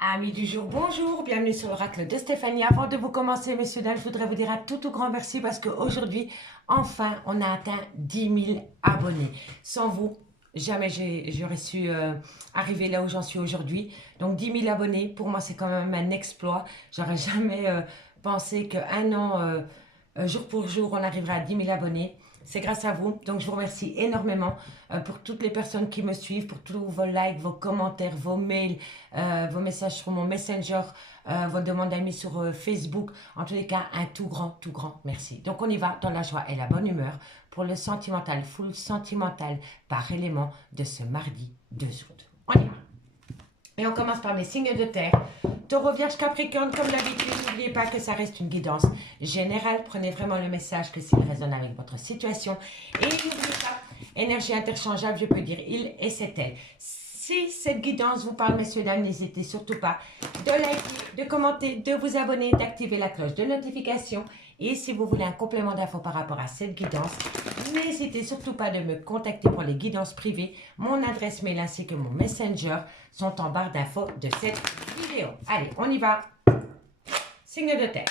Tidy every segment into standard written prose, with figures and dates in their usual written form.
Amis du jour, bonjour, bienvenue sur l'oracle de Stéphanie. Avant de vous commencer, messieurs, dames, je voudrais vous dire un tout grand merci parce qu'aujourd'hui, enfin, on a atteint 10 000 abonnés. Sans vous, jamais j'aurais su arriver là où j'en suis aujourd'hui. Donc 10 000 abonnés, pour moi, c'est quand même un exploit. J'aurais jamais pensé qu'un an, jour pour jour, on arrivera à 10 000 abonnés. C'est grâce à vous, donc je vous remercie énormément pour toutes les personnes qui me suivent, pour tous vos likes, vos commentaires, vos mails, vos messages sur mon Messenger, vos demandes d'amis sur Facebook. En tous les cas, un tout grand merci. Donc on y va dans la joie et la bonne humeur pour le sentimental, full sentimental par élément de ce mardi 2 août. On y va. Et on commence par mes signes de terre. Taureau, Vierge, Capricorne, comme d'habitude, n'oubliez pas que ça reste une guidance générale. Prenez vraiment le message que s'il résonne avec votre situation. Et n'oubliez pas, énergie interchangeable, je peux dire il et c'est elle. Si cette guidance vous parle, messieurs, dames, n'hésitez surtout pas de liker, de commenter, de vous abonner, d'activer la cloche de notification. Et si vous voulez un complément d'infos par rapport à cette guidance, n'hésitez surtout pas de me contacter pour les guidances privées. Mon adresse mail ainsi que mon messenger sont en barre d'infos de cette vidéo. Allez, on y va. Signe de terre.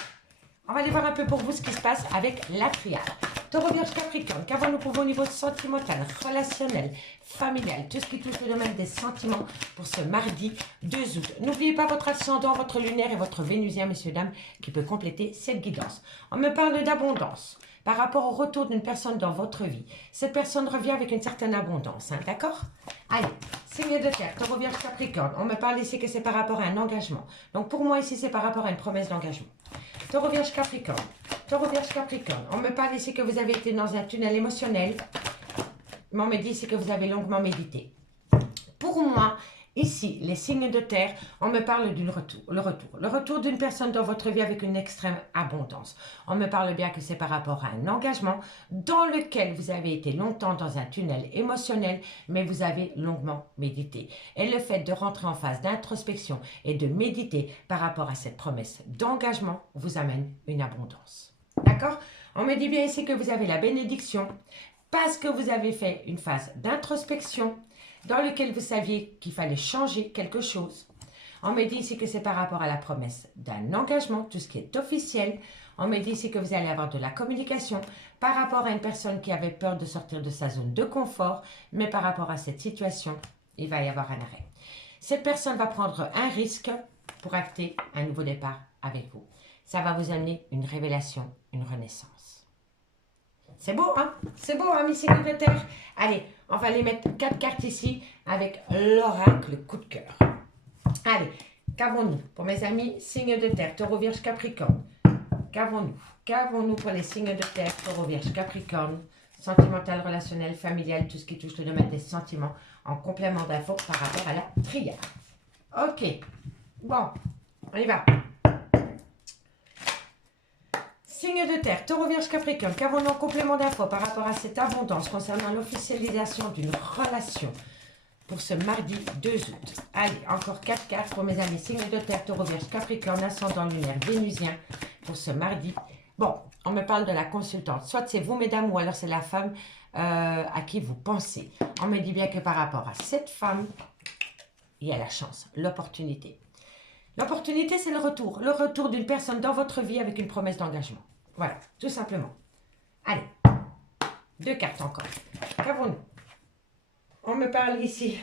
On va aller voir un peu pour vous ce qui se passe avec la triade. Taureau, Vierge, Capricorne, qu'avons-nous pour vous au niveau sentimental, relationnel, familial, tout ce qui touche le domaine des sentiments pour ce mardi 2 août. N'oubliez pas votre ascendant, votre lunaire et votre vénusien, messieurs, dames, qui peut compléter cette guidance. On me parle d'abondance par rapport au retour d'une personne dans votre vie. Cette personne revient avec une certaine abondance, hein, d'accord? Allez, signe de terre, Taureau, Vierge, Capricorne. On me parle ici que c'est par rapport à un engagement. Donc pour moi ici, c'est par rapport à une promesse d'engagement. Taureau, Vierge, Capricorne. Taureau, Vierge, Capricorne. On me parle ici que vous avez été dans un tunnel émotionnel. Mais on me dit ici que vous avez longuement médité. Pour moi, ici, les signes de terre, on me parle du retour. Le retour d'une personne dans votre vie avec une extrême abondance. On me parle bien que c'est par rapport à un engagement dans lequel vous avez été longtemps dans un tunnel émotionnel, mais vous avez longuement médité. Et le fait de rentrer en phase d'introspection et de méditer par rapport à cette promesse d'engagement vous amène une abondance. D'accord? On me dit bien ici que vous avez la bénédiction parce que vous avez fait une phase d'introspection dans lequel vous saviez qu'il fallait changer quelque chose. On me dit ici que c'est par rapport à la promesse d'un engagement, tout ce qui est officiel. On me dit ici que vous allez avoir de la communication par rapport à une personne qui avait peur de sortir de sa zone de confort, mais par rapport à cette situation, il va y avoir un arrêt. Cette personne va prendre un risque pour acter un nouveau départ avec vous. Ça va vous amener une révélation, une renaissance. C'est beau, hein? C'est beau, hein, mes signes de terre? Allez, on va les mettre 4 cartes ici avec l'oracle coup de cœur. Allez, qu'avons-nous pour mes amis signes de terre, Taureau, Vierge, Capricorne? Qu'avons-nous? Qu'avons-nous pour les signes de terre, Taureau, Vierge, Capricorne? Sentimental, relationnel, familial, tout ce qui touche le domaine des sentiments en complément d'infos par rapport à la triade. Ok, bon, on y va. Signe de terre, Taureau, Vierge, Capricorne, qu'avons-nous en complément d'infos par rapport à cette abondance concernant l'officialisation d'une relation pour ce mardi 2 août? Allez, encore 4 cartes pour mes amis signes de terre, Taureau, Vierge, Capricorne, ascendant lunaire vénusien pour ce mardi. Bon, on me parle de la consultante. Soit c'est vous, mesdames, ou alors c'est la femme à qui vous pensez. On me dit bien que par rapport à cette femme, il y a la chance, l'opportunité. L'opportunité, c'est le retour d'une personne dans votre vie avec une promesse d'engagement. Voilà, tout simplement. Allez, 2 cartes encore. Qu'avons-nous? On me parle ici.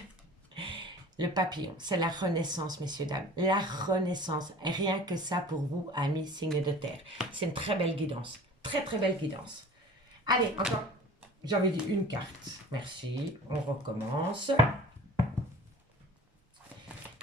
Le papillon, c'est la renaissance, messieurs, dames. La renaissance. Rien que ça pour vous, amis signes de terre. C'est une très belle guidance. Très belle guidance. Allez, encore. J'avais dit une carte. Merci. On recommence.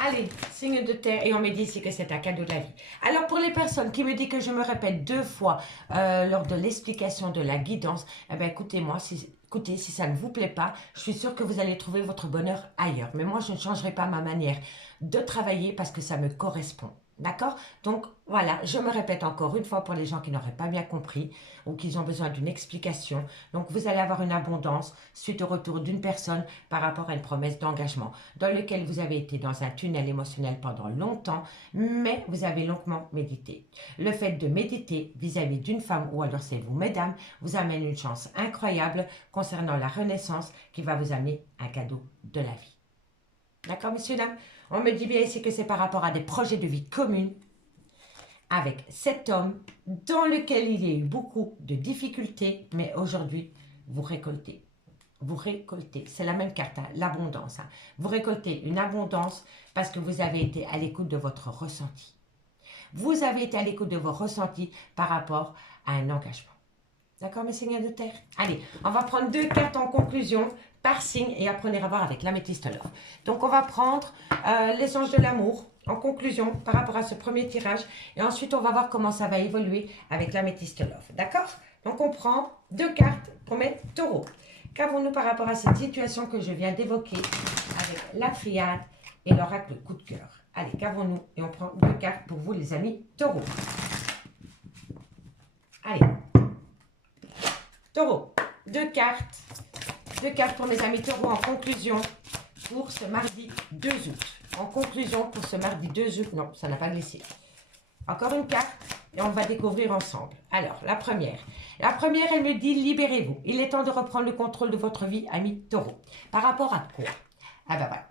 Allez, signe de terre, et on me dit ici que c'est un cadeau de la vie. Alors pour les personnes qui me disent que je me répète 2 fois lors de l'explication de la guidance, eh bien écoutez-moi, écoutez, si ça ne vous plaît pas, je suis sûre que vous allez trouver votre bonheur ailleurs. Mais moi, je ne changerai pas ma manière de travailler parce que ça me correspond. D'accord? Donc voilà, je me répète encore une fois pour les gens qui n'auraient pas bien compris ou qui ont besoin d'une explication. Donc vous allez avoir une abondance suite au retour d'une personne par rapport à une promesse d'engagement dans lequel vous avez été dans un tunnel émotionnel pendant longtemps, mais vous avez longuement médité. Le fait de méditer vis-à-vis d'une femme, ou alors c'est vous, mesdames, vous amène une chance incroyable concernant la renaissance qui va vous amener un cadeau de la vie. D'accord, messieurs, dames? On me dit bien ici que c'est par rapport à des projets de vie communs avec cet homme dans lequel il y a eu beaucoup de difficultés, mais aujourd'hui, vous récoltez. Vous récoltez, c'est la même carte, hein, l'abondance. Hein. Vous récoltez une abondance parce que vous avez été à l'écoute de votre ressenti. Vous avez été à l'écoute de vos ressentis par rapport à un engagement. D'accord, mes seigneurs de terre? Allez, on va prendre 2 cartes en conclusion par signe et après on ira voir avec l'améthyste love. Donc on va prendre les anges de l'amour en conclusion par rapport à ce premier tirage et ensuite on va voir comment ça va évoluer avec l'améthyste love. D'accord? Donc on prend 2 cartes pour mes taureaux. Qu'avons-nous par rapport à cette situation que je viens d'évoquer avec la triade et l'oracle coup de cœur? Allez, qu'avons-nous? Et on prend 2 cartes pour vous les amis taureaux. Allez. Taureau, 2 cartes. 2 cartes pour mes amis taureaux en conclusion pour ce mardi 2 août. En conclusion pour ce mardi 2 août. Non, ça n'a pas glissé. Encore une carte et on va découvrir ensemble. Alors, la première. La première, elle me dit libérez-vous. Il est temps de reprendre le contrôle de votre vie, amis taureaux. Par rapport à quoi? Ah ben voilà.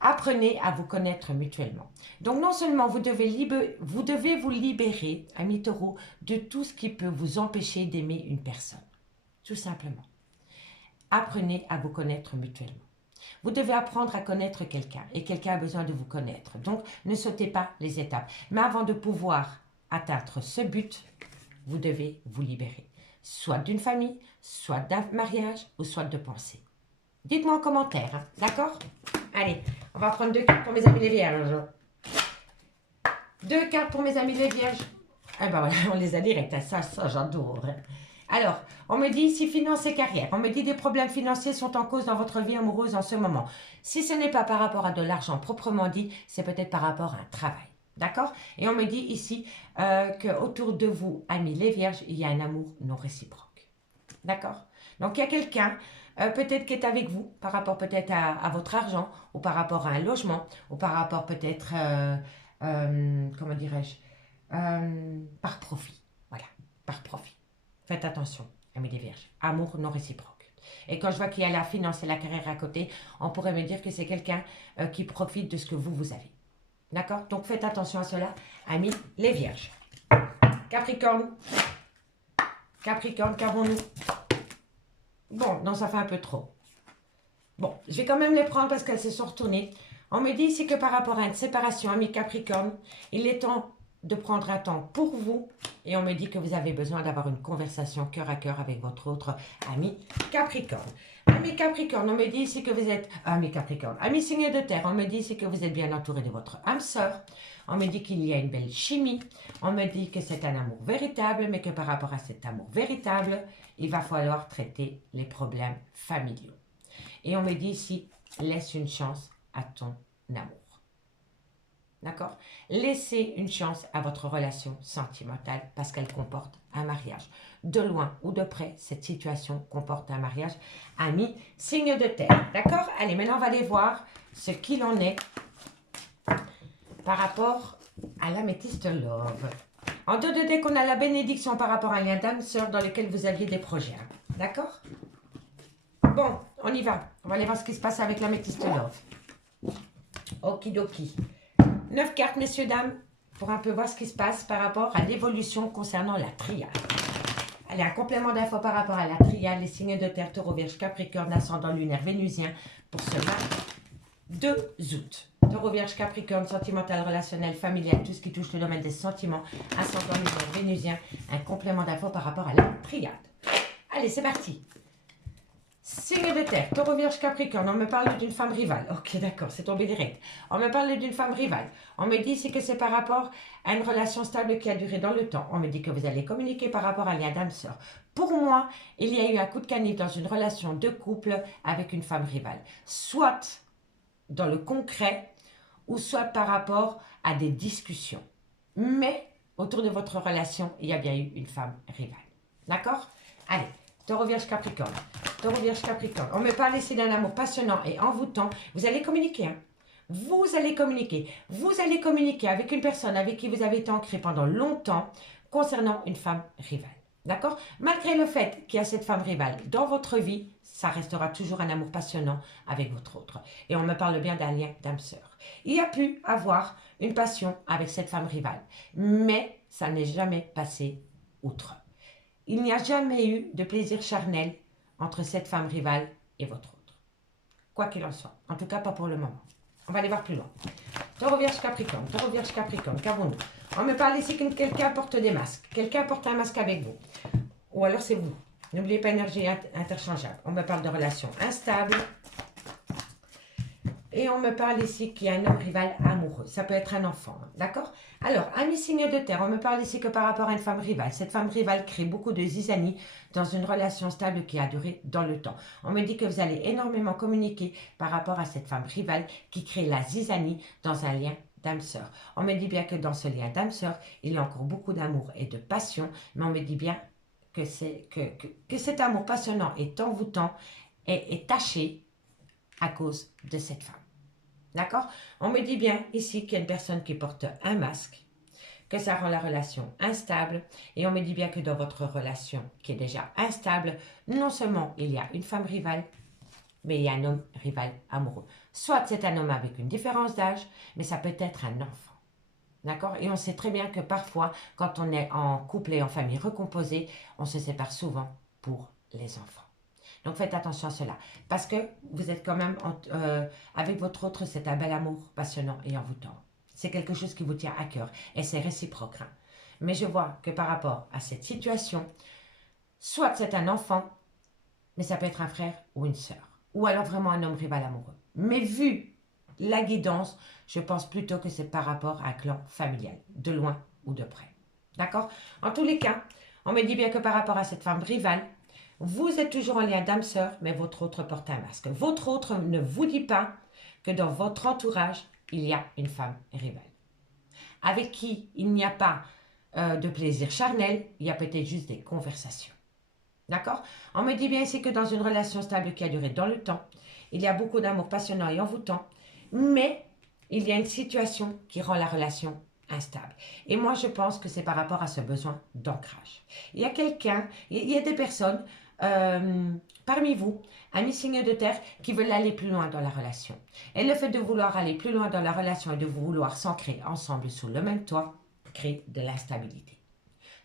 Apprenez à vous connaître mutuellement. Donc non seulement vous devez vous libérer, amis taureaux, de tout ce qui peut vous empêcher d'aimer une personne. Tout simplement. Apprenez à vous connaître mutuellement. Vous devez apprendre à connaître quelqu'un et quelqu'un a besoin de vous connaître. Donc, ne sautez pas les étapes. Mais avant de pouvoir atteindre ce but, vous devez vous libérer. Soit d'une famille, soit d'un mariage ou soit de pensée. Dites-moi en commentaire, hein, d'accord? Allez, on va prendre 2 cartes pour mes amis les vierges. 2 cartes pour mes amis les vierges. Ah ben voilà, on les a direct. Ça j'adore. Alors, on me dit ici finances et carrière. On me dit des problèmes financiers sont en cause dans votre vie amoureuse en ce moment. Si ce n'est pas par rapport à de l'argent proprement dit, c'est peut-être par rapport à un travail. D'accord? Et on me dit ici qu'autour de vous, amis les vierges, il y a un amour non réciproque. D'accord? Donc, il y a quelqu'un peut-être qui est avec vous par rapport peut-être à votre argent ou par rapport à un logement ou par rapport peut-être, comment dirais-je, par profit. Voilà, par profit. Faites attention, amis des vierges. Amour non réciproque. Et quand je vois qu'il y a la finance et la carrière à côté, on pourrait me dire que c'est quelqu'un qui profite de ce que vous avez. D'accord? Donc faites attention à cela, amis les vierges. Capricorne. Capricorne, qu'avons-nous? Bon, non, ça fait un peu trop. Bon, je vais quand même les prendre parce qu'elles se sont retournées. On me dit ici que par rapport à une séparation, amis Capricorne, il est temps de prendre un temps pour vous et on me dit que vous avez besoin d'avoir une conversation cœur à cœur avec votre autre ami Capricorne. Ami Capricorne, on me dit ici que vous êtes... Ami Capricorne, ami signe de terre, on me dit ici que vous êtes bien entouré de votre âme sœur. On me dit qu'il y a une belle chimie. On me dit que c'est un amour véritable, mais que par rapport à cet amour véritable, il va falloir traiter les problèmes familiaux. Et on me dit ici, laisse une chance à ton amour. D'accord? Laissez une chance à votre relation sentimentale parce qu'elle comporte un mariage. De loin ou de près, cette situation comporte un mariage. Amis, signe de terre. D'accord? Allez, maintenant on va aller voir ce qu'il en est par rapport à l'améthyste love. En 2D, qu'on a la bénédiction par rapport à un lien d'âme-sœur dans lequel vous aviez des projets. Hein. D'accord? Bon, on y va. On va aller voir ce qui se passe avec l'améthyste love. Okidoki. 9 cartes, messieurs, dames, pour un peu voir ce qui se passe par rapport à l'évolution concernant la triade. Allez, un complément d'infos par rapport à la triade, les signes de terre, taureau, vierge, capricorne, ascendant lunaire, vénusien, pour ce mardi 2 août. Taureau, vierge, capricorne, sentimental, relationnel, familial, tout ce qui touche le domaine des sentiments, ascendant lunaire, vénusien, un complément d'infos par rapport à la triade. Allez, c'est parti. Signe de terre, taureau, vierge, capricorne, on me parle d'une femme rivale. Ok, d'accord, c'est tombé direct. On me parle d'une femme rivale. On me dit ici que c'est par rapport à une relation stable qui a duré dans le temps. On me dit que vous allez communiquer par rapport à un lien d'âme-sœur. Pour moi, il y a eu un coup de canif dans une relation de couple avec une femme rivale. Soit dans le concret, ou soit par rapport à des discussions. Mais autour de votre relation, il y a bien eu une femme rivale. D'accord? Allez. Taureau, vierge, capricorne. Taureau, vierge, capricorne. On me parle ici d'un amour passionnant et envoûtant. Vous allez communiquer. Hein? Vous allez communiquer. Vous allez communiquer avec une personne avec qui vous avez été ancré pendant longtemps concernant une femme rivale. D'accord? Malgré le fait qu'il y a cette femme rivale dans votre vie, ça restera toujours un amour passionnant avec votre autre. Et on me parle bien d'un lien d'âme-sœur. Il y a pu avoir une passion avec cette femme rivale, mais ça n'est jamais passé outre. Il n'y a jamais eu de plaisir charnel entre cette femme rivale et votre autre. Quoi qu'il en soit. En tout cas, pas pour le moment. On va aller voir plus loin. Taureau, Vierge, Capricorne. Taureau, Vierge, Capricorne. Qu'avons-nous? On me parle ici que quelqu'un porte des masques. Quelqu'un porte un masque avec vous. Ou alors c'est vous. N'oubliez pas énergie interchangeable. On me parle de relations instables. Et on me parle ici qu'il y a un homme rival amoureux. Ça peut être un enfant, hein, d'accord? Alors, ami signe de terre, on me parle ici que par rapport à une femme rivale. Cette femme rivale crée beaucoup de zizanie dans une relation stable qui a duré dans le temps. On me dit que vous allez énormément communiquer par rapport à cette femme rivale qui crée la zizanie dans un lien d'âme-sœur. On me dit bien que dans ce lien d'âme-sœur, il y a encore beaucoup d'amour et de passion, mais on me dit bien que cet amour passionnant et envoûtant est taché à cause de cette femme. D'accord? On me dit bien ici qu'il y a une personne qui porte un masque, que ça rend la relation instable, et on me dit bien que dans votre relation qui est déjà instable, non seulement il y a une femme rivale, mais il y a un homme rival amoureux. Soit c'est un homme avec une différence d'âge, mais ça peut être un enfant. D'accord? Et on sait très bien que parfois, quand on est en couple et en famille recomposée, on se sépare souvent pour les enfants. Donc faites attention à cela. Parce que vous êtes quand même, avec votre autre, c'est un bel amour passionnant et envoûtant. C'est quelque chose qui vous tient à cœur et c'est réciproque. Hein. Mais je vois que par rapport à cette situation, soit c'est un enfant, mais ça peut être un frère ou une sœur. Ou alors vraiment un homme rival amoureux. Mais vu la guidance, je pense plutôt que c'est par rapport à un clan familial, de loin ou de près. D'accord? En tous les cas, on me dit bien que par rapport à cette femme rivale, vous êtes toujours en lien d'âme-sœur, mais votre autre porte un masque. Votre autre ne vous dit pas que dans votre entourage, il y a une femme rivale. Avec qui il n'y a pas de plaisir charnel, il y a peut-être juste des conversations. D'accord? On me dit bien ici que dans une relation stable qui a duré dans le temps, il y a beaucoup d'amour passionnant et envoûtant, mais il y a une situation qui rend la relation instable. Et moi, je pense que c'est par rapport à ce besoin d'ancrage. Il y a quelqu'un, il y a des personnes parmi vous, amis signes de terre, qui veulent aller plus loin dans la relation. Et le fait de vouloir aller plus loin dans la relation et de vouloir s'ancrer ensemble sous le même toit crée de l'instabilité.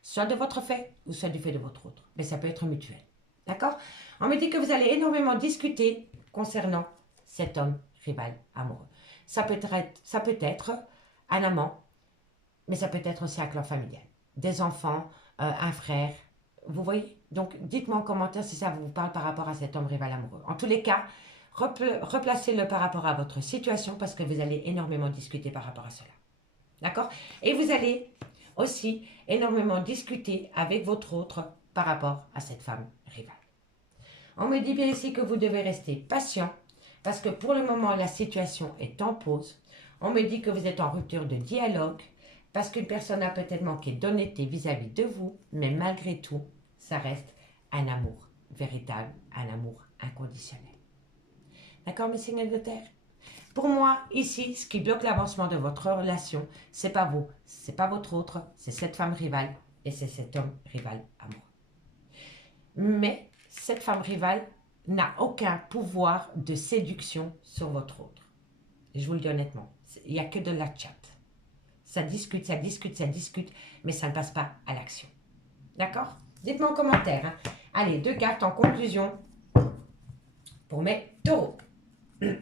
Soit de votre fait ou soit du fait de votre autre. Mais ça peut être mutuel. D'accord? On me dit que vous allez énormément discuter concernant cet homme rival amoureux. Ça peut être un amant, mais ça peut être aussi un clan familial. Des enfants, un frère. Vous voyez? Donc, dites-moi en commentaire si ça vous parle par rapport à cet homme rival amoureux. En tous les cas, replacez-le par rapport à votre situation parce que vous allez énormément discuter par rapport à cela. D'accord? Et vous allez aussi énormément discuter avec votre autre par rapport à cette femme rivale. On me dit bien ici que vous devez rester patient parce que pour le moment, la situation est en pause. On me dit que vous êtes en rupture de dialogue parce qu'une personne a peut-être manqué d'honnêteté vis-à-vis de vous, mais malgré tout, ça reste un amour véritable, un amour inconditionnel. D'accord, mes signes de terre? Pour moi, ici, ce qui bloque l'avancement de votre relation, c'est pas vous, c'est pas votre autre, c'est cette femme rivale et c'est cet homme rival amoureux. Mais cette femme rivale n'a aucun pouvoir de séduction sur votre autre. Je vous le dis honnêtement, il n'y a que de la chat. Ça discute, ça discute, ça discute, mais ça ne passe pas à l'action. D'accord? Dites-moi en commentaire. Hein. Allez, 2 cartes en conclusion pour mes taureaux. 2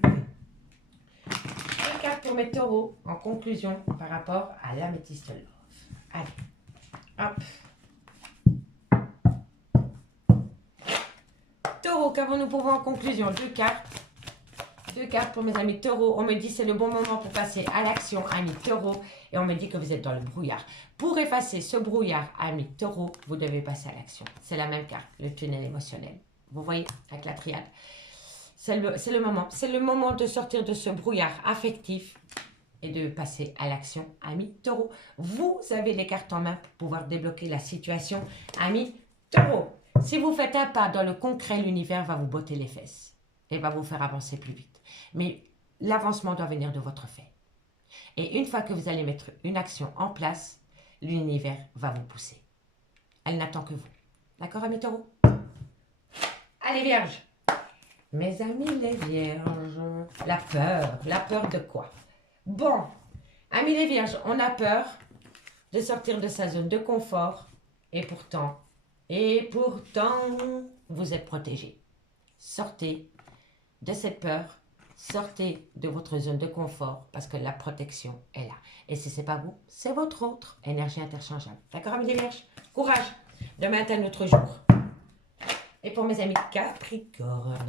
cartes pour mes taureaux en conclusion par rapport à l'améthyste love. Allez, hop. Taureau, qu'avons-nous pour vous en conclusion? 2 cartes. 2 cartes pour mes amis taureaux. On me dit c'est le bon moment pour passer à l'action, amis taureaux. Et on me dit que vous êtes dans le brouillard. Pour effacer ce brouillard, amis taureaux, vous devez passer à l'action. C'est la même carte, le tunnel émotionnel. Vous voyez, avec la triade. C'est le moment. C'est le moment de sortir de ce brouillard affectif et de passer à l'action, amis taureaux. Vous avez les cartes en main pour pouvoir débloquer la situation, amis taureaux. Si vous faites un pas dans le concret, l'univers va vous botter les fesses et va vous faire avancer plus vite. Mais l'avancement doit venir de votre fait. Et une fois que vous allez mettre une action en place, l'univers va vous pousser. Elle n'attend que vous. D'accord, amis taureaux? Allez, vierges. Mes amis les vierges. La peur de quoi? Bon, amis les vierges, on a peur de sortir de sa zone de confort et pourtant, vous êtes protégés. Sortez de cette peur, sortez de votre zone de confort parce que la protection est là. Et si ce n'est pas vous, c'est votre autre énergie interchangeable. D'accord, amis les vierges? Courage, demain est un autre jour. Et pour mes amis Capricorne,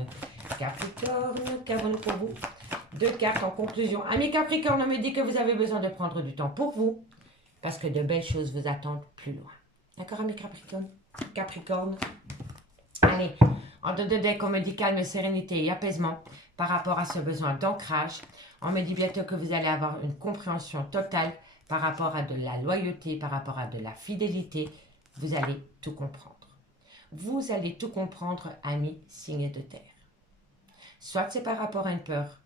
qu'avons-nous pour vous? 2 cartes en conclusion. Amis Capricorne, on me dit que vous avez besoin de prendre du temps pour vous parce que de belles choses vous attendent plus loin. D'accord, amis Capricorne? Allez, en deux de deck, on me dit calme, sérénité et apaisement par rapport à ce besoin d'ancrage. On me dit bientôt que vous allez avoir une compréhension totale par rapport à de la loyauté, par rapport à de la fidélité. Vous allez tout comprendre. Vous allez tout comprendre, amis signes de terre. Soit c'est par rapport à une peur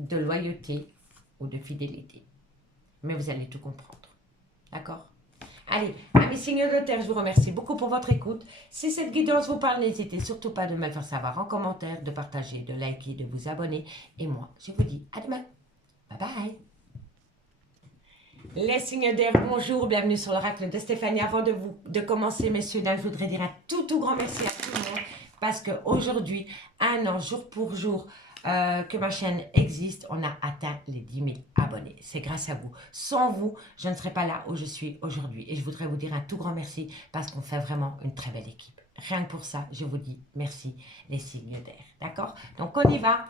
de loyauté ou de fidélité. Mais vous allez tout comprendre. D'accord? Allez, amis signes de terre, je vous remercie beaucoup pour votre écoute. Si cette guidance vous parle, n'hésitez surtout pas de me le faire savoir en commentaire, de partager, de liker, de vous abonner. Et moi, je vous dis à demain. Bye bye. Les signes d'air, bonjour, bienvenue sur l'oracle de Stéphanie. Avant de commencer, messieurs, dames, je voudrais dire un tout grand merci à tout le monde parce qu'aujourd'hui, 1 an, jour pour jour, que ma chaîne existe, on a atteint les 10 000 abonnés. C'est grâce à vous. Sans vous, je ne serais pas là où je suis aujourd'hui. Et je voudrais vous dire un tout grand merci parce qu'on fait vraiment une très belle équipe. Rien que pour ça, je vous dis merci, les signes d'air. D'accord? Donc, on y va.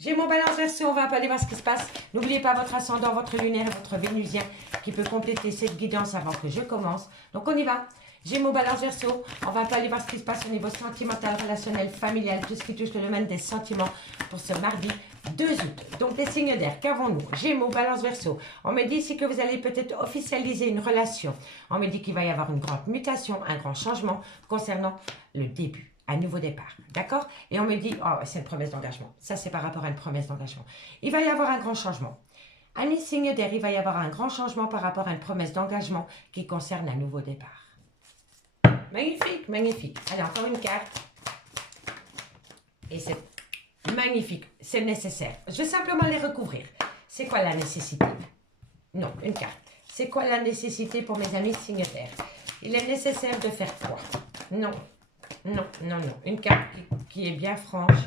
J'ai mon balance verso, on va aller voir ce qui se passe. N'oubliez pas votre ascendant, votre lunaire et votre vénusien qui peut compléter cette guidance avant que je commence. Donc on y va. J'ai mon balance verso, on va aller voir ce qui se passe au niveau sentimental, relationnel, familial, tout ce qui touche le domaine des sentiments pour ce mardi 2 août. Donc les signes d'air, qu'avons-nous? J'ai mon balance verso. On me dit ici que vous allez peut-être officialiser une relation. On me dit qu'il va y avoir une grande mutation, un grand changement concernant le début. Un nouveau départ, d'accord? Et on me dit, oh, c'est une promesse d'engagement. Ça, c'est par rapport à une promesse d'engagement. Il va y avoir un grand changement. Amis signes d'air, il va y avoir un grand changement par rapport à une promesse d'engagement qui concerne un nouveau départ. Magnifique, magnifique. Allez, encore une carte. Et c'est magnifique, c'est nécessaire. Je vais simplement les recouvrir. C'est quoi la nécessité? Non, une carte. C'est quoi la nécessité pour mes amis signes d'air? Il est nécessaire de faire quoi? Non. Non, non, non. Une carte qui est bien franche.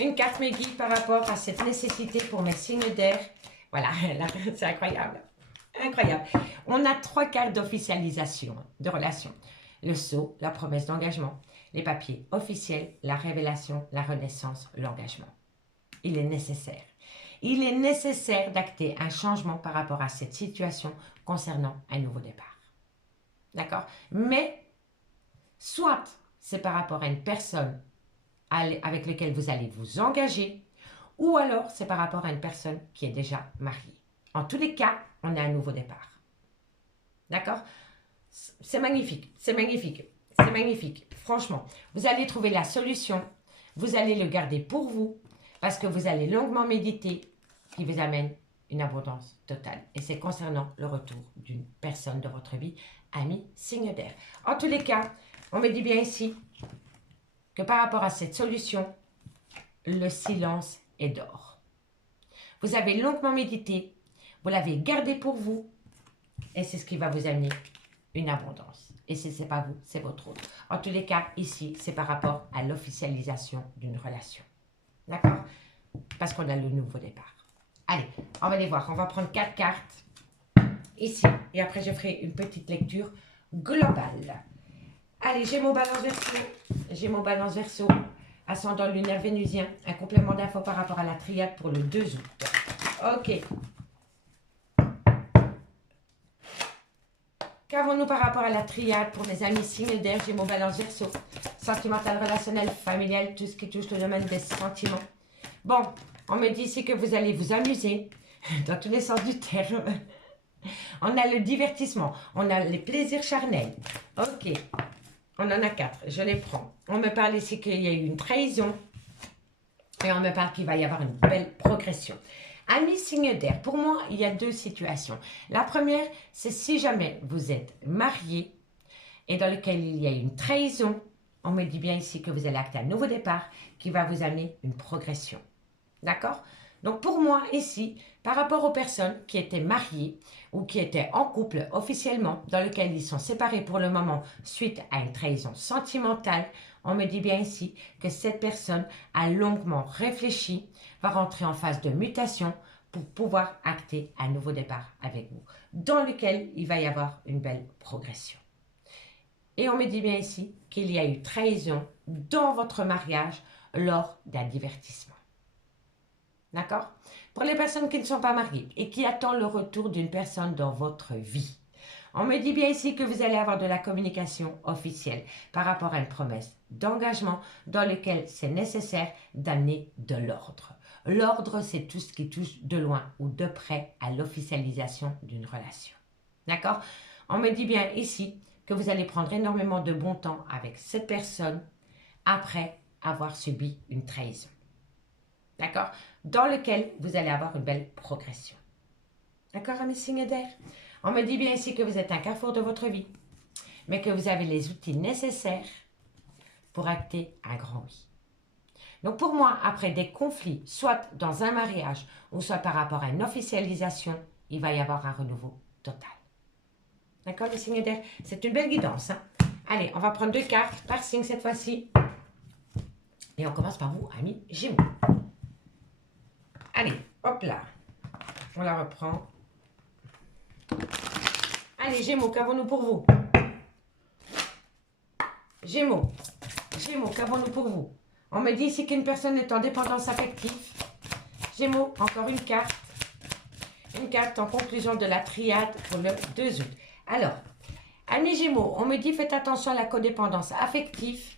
Une carte me guide par rapport à cette nécessité pour mes signes d'air. Voilà, c'est incroyable. Incroyable. On a 3 cartes d'officialisation de relation. Le sceau, la promesse d'engagement. Les papiers officiels, la révélation, la renaissance, l'engagement. Il est nécessaire. Il est nécessaire d'acter un changement par rapport à cette situation concernant un nouveau départ. D'accord? Mais, soit c'est par rapport à une personne avec laquelle vous allez vous engager, ou alors c'est par rapport à une personne qui est déjà mariée. En tous les cas, on a un nouveau départ. D'accord? C'est magnifique, c'est magnifique, c'est magnifique. Franchement, vous allez trouver la solution, vous allez le garder pour vous, parce que vous allez longuement méditer, qui vous amène une abondance totale. Et c'est concernant le retour d'une personne de votre vie, ami signe d'air. En tous les cas, on me dit bien ici que par rapport à cette solution, le silence est d'or. Vous avez longuement médité, vous l'avez gardé pour vous, et c'est ce qui va vous amener une abondance. Et si ce n'est pas vous, c'est votre autre. En tous les cas, ici, c'est par rapport à l'officialisation d'une relation. D'accord? Parce qu'on a le nouveau départ. Allez, on va les voir. On va prendre 4 cartes ici. Et après, je ferai une petite lecture globale. Allez, j'ai mon balance verso. J'ai mon balance verso. Ascendant lunaire vénusien. Un complément d'infos par rapport à la triade pour le 2 août. Ok. Qu'avons-nous par rapport à la triade pour mes amis signes d'air? J'ai mon balance verso. Sentimental, relationnel, familial, tout ce qui touche le domaine des sentiments. Bon, on me dit ici que vous allez vous amuser dans tous les sens du terme. On a le divertissement, on a les plaisirs charnels. Ok, on en a 4, je les prends. On me parle ici qu'il y a eu une trahison. Et on me parle qu'il va y avoir une belle progression. Amis signe d'air, pour moi, il y a 2 situations. La première, c'est si jamais vous êtes marié et dans lequel il y a une trahison, on me dit bien ici que vous allez acter un nouveau départ qui va vous amener une progression. D'accord? Donc pour moi ici, par rapport aux personnes qui étaient mariées ou qui étaient en couple officiellement, dans lequel ils sont séparés pour le moment suite à une trahison sentimentale, on me dit bien ici que cette personne a longuement réfléchi, va rentrer en phase de mutation pour pouvoir acter un nouveau départ avec vous, dans lequel il va y avoir une belle progression. Et on me dit bien ici qu'il y a eu trahison dans votre mariage lors d'un divertissement. D'accord? Pour les personnes qui ne sont pas mariées et qui attendent le retour d'une personne dans votre vie, on me dit bien ici que vous allez avoir de la communication officielle par rapport à une promesse d'engagement dans lequel c'est nécessaire d'amener de l'ordre. L'ordre, c'est tout ce qui touche de loin ou de près à l'officialisation d'une relation. D'accord? On me dit bien ici que vous allez prendre énormément de bon temps avec cette personne après avoir subi une trahison. D'accord? Dans lequel vous allez avoir une belle progression. D'accord, amis signes d'air? On me dit bien ici que vous êtes un carrefour de votre vie, mais que vous avez les outils nécessaires pour acter un grand oui. Donc pour moi, après des conflits, soit dans un mariage ou soit par rapport à une officialisation, il va y avoir un renouveau total. D'accord, les signes d'air? C'est une belle guidance. Hein? Allez, on va prendre 2 cartes par signe cette fois-ci. Et on commence par vous, amis Gémeaux. Allez, hop là. On la reprend. Allez, Gémeaux, qu'avons-nous pour vous? Gémeaux, qu'avons-nous pour vous? On me dit ici qu'une personne est en dépendance affective. Gémeaux, encore une carte. Une carte en conclusion de la triade pour le 2 août. Alors, amis Gémeaux, on me dit faites attention à la codépendance affective.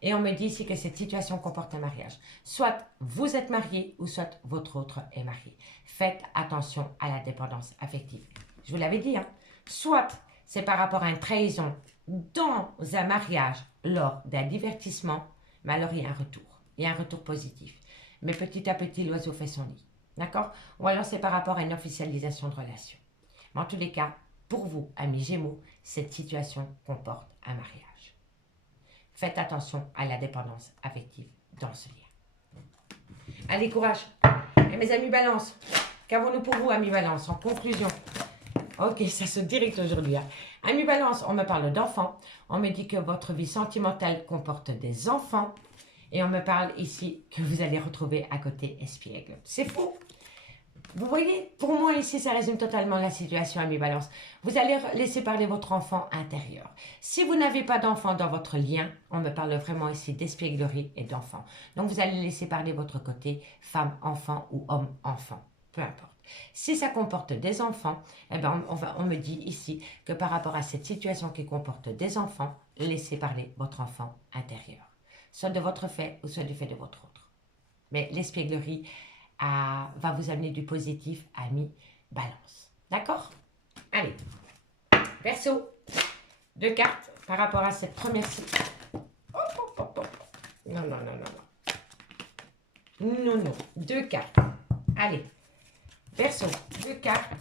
Et on me dit ici que cette situation comporte un mariage. Soit vous êtes marié ou soit votre autre est marié. Faites attention à la dépendance affective. Je vous l'avais dit, hein. Soit c'est par rapport à une trahison dans un mariage lors d'un divertissement, mais alors il y a un retour. Il y a un retour positif. Mais petit à petit, l'oiseau fait son nid. D'accord? Ou alors c'est par rapport à une officialisation de relation. Mais en tous les cas, pour vous, amis Gémeaux, cette situation comporte un mariage. Faites attention à la dépendance affective dans ce lien. Allez, courage. Et mes amis Balance, qu'avons-nous pour vous, amis Balance, en conclusion? Ok, ça se dirige aujourd'hui. Hein. Amis Balance, on me parle d'enfants. On me dit que votre vie sentimentale comporte des enfants. Et on me parle ici que vous allez retrouver à côté espiègle. C'est fou. Vous voyez, pour moi ici, ça résume totalement la situation, amis Balance. Vous allez laisser parler votre enfant intérieur. Si vous n'avez pas d'enfant dans votre lien, on me parle vraiment ici d'espièglerie et d'enfant. Donc vous allez laisser parler votre côté femme-enfant ou homme-enfant, peu importe. Si ça comporte des enfants, eh ben on me dit ici que par rapport à cette situation qui comporte des enfants, laissez parler votre enfant intérieur. Soit de votre fait ou soit du fait de votre autre. Mais l'espièglerie va vous amener du positif, amis Balance. D'accord? Allez. Verseau. 2 cartes par rapport à cette première cible. Non, non, non, non, non. Non, non. 2 cartes. Allez. Verseau. 2 cartes.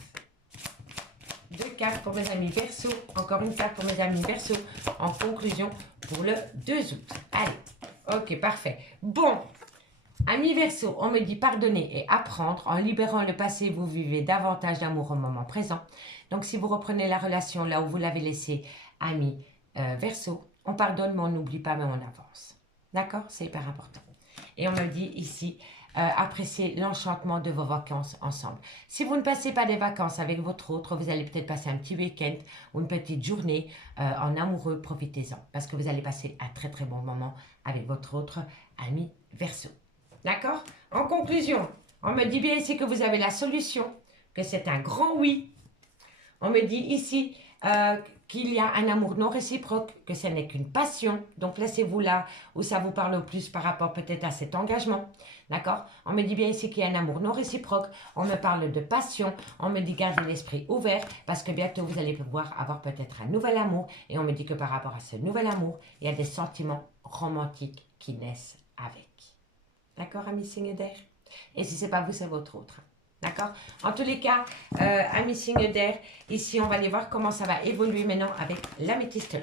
2 cartes pour mes amis Verseau. Encore une carte pour mes amis Verseau. En conclusion pour le 2 août. Allez. Ok, parfait. Bon. Amis Verseau, on me dit pardonner et apprendre. En libérant le passé, vous vivez davantage d'amour au moment présent. Donc, si vous reprenez la relation là où vous l'avez laissée, amis Verseau, on pardonne, mais on n'oublie pas, mais on avance. D'accord? C'est hyper important. Et on me dit ici, appréciez l'enchantement de vos vacances ensemble. Si vous ne passez pas des vacances avec votre autre, vous allez peut-être passer un petit week-end ou une petite journée en amoureux, profitez-en. Parce que vous allez passer un très très bon moment avec votre autre ami Verseau. D'accord? En conclusion, on me dit bien ici que vous avez la solution, que c'est un grand oui. On me dit ici qu'il y a un amour non réciproque, que ce n'est qu'une passion. Donc, laissez-vous là où ça vous parle le plus par rapport peut-être à cet engagement. D'accord? On me dit bien ici qu'il y a un amour non réciproque. On me parle de passion. On me dit gardez l'esprit ouvert parce que bientôt vous allez pouvoir avoir peut-être un nouvel amour. Et on me dit que par rapport à ce nouvel amour, il y a des sentiments romantiques qui naissent avec. D'accord, amis signes d'air? Et si ce n'est pas vous, c'est votre autre. D'accord? En tous les cas, amis signes d'air, ici, on va aller voir comment ça va évoluer maintenant avec l'améthyste.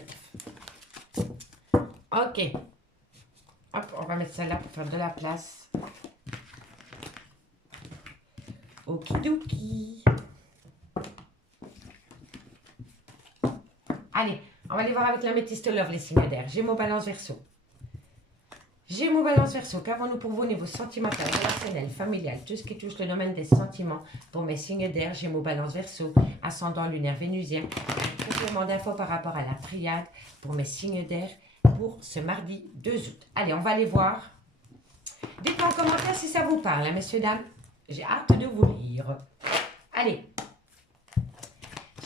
Ok. Hop, on va mettre ça là pour faire de la place. Okidoki. Allez, on va aller voir avec l'améthyste love, les signes d'air. Gémeaux, balance, verseau. Gémeaux, balance, verseau. Qu'avons-nous pour vous au niveau sentimental, relationnel, familial, tout ce qui touche le domaine des sentiments pour mes signes d'air, Gémeaux, balance, verseau, ascendant lunaire vénusien. Complément d'infos par rapport à la triade pour mes signes d'air pour ce mardi 2 août. Allez, on va aller voir. Dites-moi en commentaire si ça vous parle, hein, messieurs, dames. J'ai hâte de vous lire. Allez.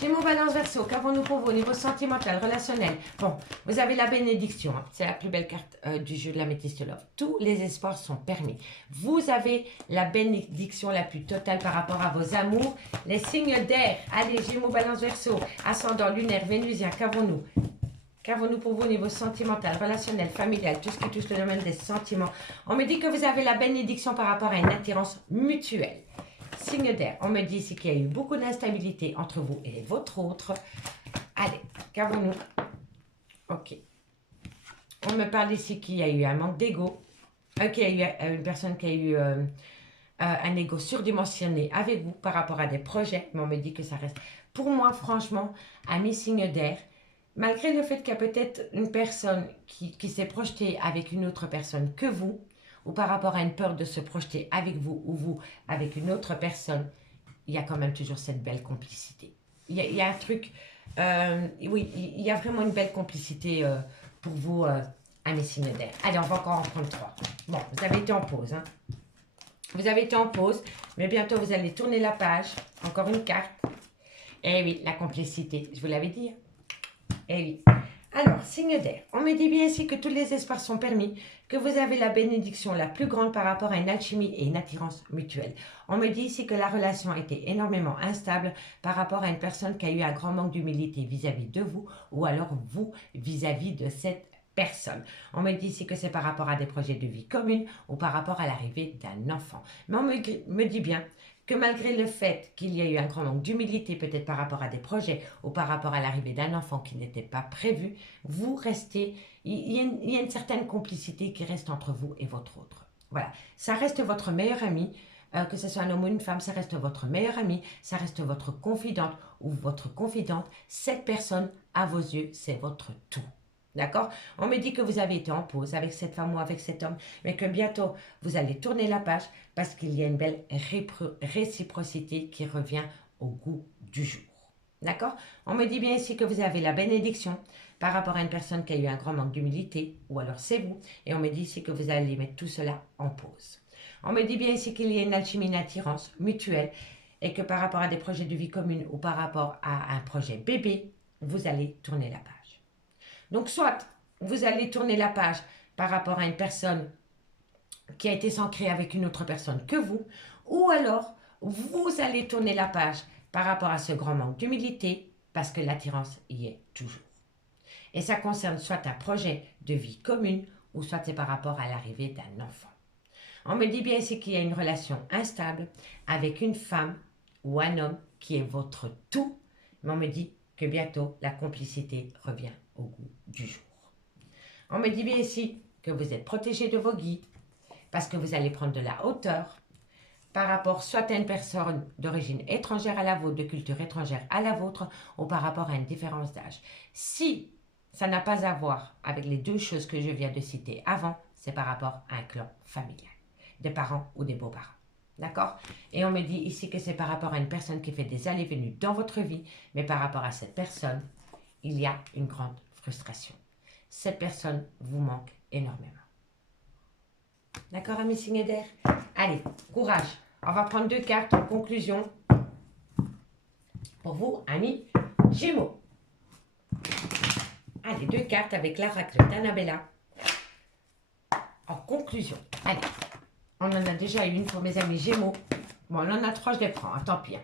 Gémeaux, balance, verseau, qu'avons-nous pour vous au niveau sentimental, relationnel? Bon, vous avez la bénédiction, hein. C'est la plus belle carte du jeu de l'améthyste love. Tous les espoirs sont permis. Vous avez la bénédiction la plus totale par rapport à vos amours. Les signes d'air, allez, Gémeaux, balance, verseau, ascendant lunaire, vénusien, qu'avons-nous? Qu'avons-nous pour vous au niveau sentimental, relationnel, familial, tout ce qui touche le domaine des sentiments? On me dit que vous avez la bénédiction par rapport à une attirance mutuelle. Signe d'air, on me dit ici qu'il y a eu beaucoup d'instabilité entre vous et votre autre. Allez, qu'avons-nous? Ok. On me parle ici qu'il y a eu un manque d'ego. Qu'il y a eu une personne qui a eu un ego surdimensionné avec vous par rapport à des projets. Mais on me dit que ça reste. Pour moi, franchement, ami signe d'air, malgré le fait qu'il y a peut-être une personne qui s'est projetée avec une autre personne que vous, ou par rapport à une peur de se projeter avec vous ou vous avec une autre personne, il y a quand même toujours cette belle complicité. Il y a un truc, oui, il y a vraiment une belle complicité pour vous, amis signes d'air. Allez, on va encore en prendre 3. Bon, vous avez été en pause, hein. Vous avez été en pause, mais bientôt vous allez tourner la page. Encore une carte. Eh oui, la complicité, je vous l'avais dit. Eh oui. Alors, signe d'air, on me dit bien ici que tous les espoirs sont permis, que vous avez la bénédiction la plus grande par rapport à une alchimie et une attirance mutuelle. On me dit ici que la relation a été énormément instable par rapport à une personne qui a eu un grand manque d'humilité vis-à-vis de vous ou alors vous vis-à-vis de cette personne. On me dit ici que c'est par rapport à des projets de vie commune ou par rapport à l'arrivée d'un enfant. Mais on me dit bien que malgré le fait qu'il y ait eu un grand manque d'humilité, peut-être par rapport à des projets ou par rapport à l'arrivée d'un enfant qui n'était pas prévu, vous restez, il y a une certaine complicité qui reste entre vous et votre autre. Voilà, ça reste votre meilleur ami, que ce soit un homme ou une femme, ça reste votre meilleur ami, ça reste votre confidente ou votre confidente. Cette personne, à vos yeux, c'est votre tout. D'accord? On me dit que vous avez été en pause avec cette femme ou avec cet homme, mais que bientôt, vous allez tourner la page parce qu'il y a une belle réciprocité qui revient au goût du jour. D'accord? On me dit bien ici que vous avez la bénédiction par rapport à une personne qui a eu un grand manque d'humilité, ou alors c'est vous, et on me dit ici que vous allez mettre tout cela en pause. On me dit bien ici qu'il y a une alchimie, une attirance mutuelle, et que par rapport à des projets de vie commune ou par rapport à un projet bébé, vous allez tourner la page. Donc, soit vous allez tourner la page par rapport à une personne qui a été s'ancrer avec une autre personne que vous, ou alors vous allez tourner la page par rapport à ce grand manque d'humilité parce que l'attirance y est toujours. Et ça concerne soit un projet de vie commune ou soit c'est par rapport à l'arrivée d'un enfant. On me dit bien ici qu'il y a une relation instable avec une femme ou un homme qui est votre tout, mais on me dit que bientôt la complicité revient au goût du jour. On me dit bien ici que vous êtes protégé de vos guides parce que vous allez prendre de la hauteur par rapport soit à une personne d'origine étrangère à la vôtre, de culture étrangère à la vôtre, ou par rapport à une différence d'âge. Si ça n'a pas à voir avec les deux choses que je viens de citer avant, c'est par rapport à un clan familial, des parents ou des beaux-parents. D'accord? Et on me dit ici que c'est par rapport à une personne qui fait des allées-venues dans votre vie, mais par rapport à cette personne, il y a une grande frustration. Cette personne vous manque énormément. D'accord, amis signes d'air? Allez, courage. On va prendre 2 cartes en conclusion pour vous, amis Gémeaux. Allez, 2 cartes avec l'oracle d'Annabella en conclusion. Allez, on en a déjà eu une pour mes amis Gémeaux. Bon, on en a 3, je les prends, tant pis.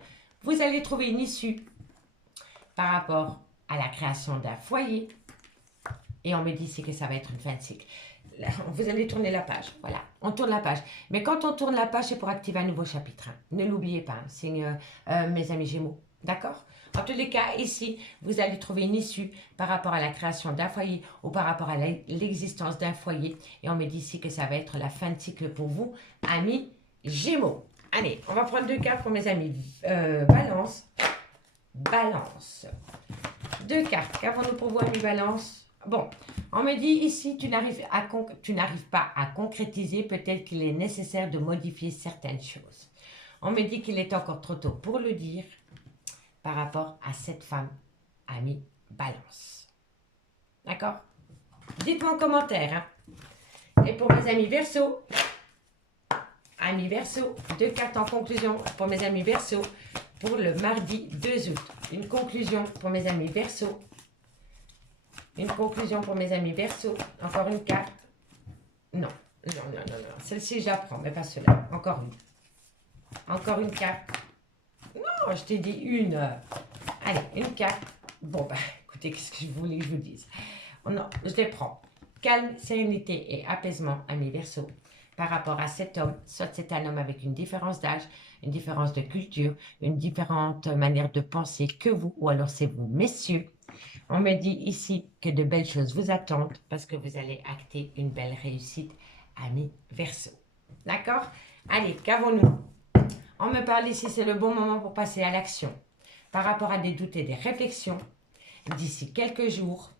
Vous allez trouver une issue par rapport à la création d'un foyer. Et on me dit ici que ça va être une fin de cycle. vous allez tourner la page. Voilà, on tourne la page. Mais quand on tourne la page, c'est pour activer un nouveau chapitre. Hein. Ne l'oubliez pas, hein, signe mes amis Gémeaux. D'accord? En tous les cas, ici, vous allez trouver une issue par rapport à la création d'un foyer ou par rapport à l'existence d'un foyer. Et on me dit ici que ça va être la fin de cycle pour vous, amis Gémeaux. Allez, on va prendre 2 cartes pour mes amis Balance. Balance. 2 cartes. Qu'avons-nous pour vous, amis Balance? Bon, on me dit ici, tu n'arrives pas à concrétiser. Peut-être qu'il est nécessaire de modifier certaines choses. On me dit qu'il est encore trop tôt pour le dire par rapport à cette femme, amie Balance. D'accord? Dites-moi en commentaire. Hein. Et pour mes amis Verseau, amis Verseau, 2 cartes en conclusion pour mes amis Verseau pour le mardi 2 août. Une conclusion pour mes amis Verseau. Une conclusion pour mes amis Verseau. Encore une carte. Non, non, non, non, non. Celle-ci, j'apprends, mais pas celle-là. Encore une. Encore une carte. Non, je t'ai dit une. Allez, une carte. Bon, bah, écoutez, qu'est-ce que je voulais que je vous dise? Oh, non, je les prends. Calme, sérénité et apaisement, amis Verseau, par rapport à cet homme. Soit c'est un homme avec une différence d'âge, une différence de culture, une différente manière de penser que vous, ou alors c'est vous, messieurs. On me dit ici que de belles choses vous attendent parce que vous allez acter une belle réussite, amis Verseau. D'accord? Allez, qu'avons-nous? On me parle ici, c'est le bon moment pour passer à l'action. Par rapport à des doutes et des réflexions, d'ici quelques jours,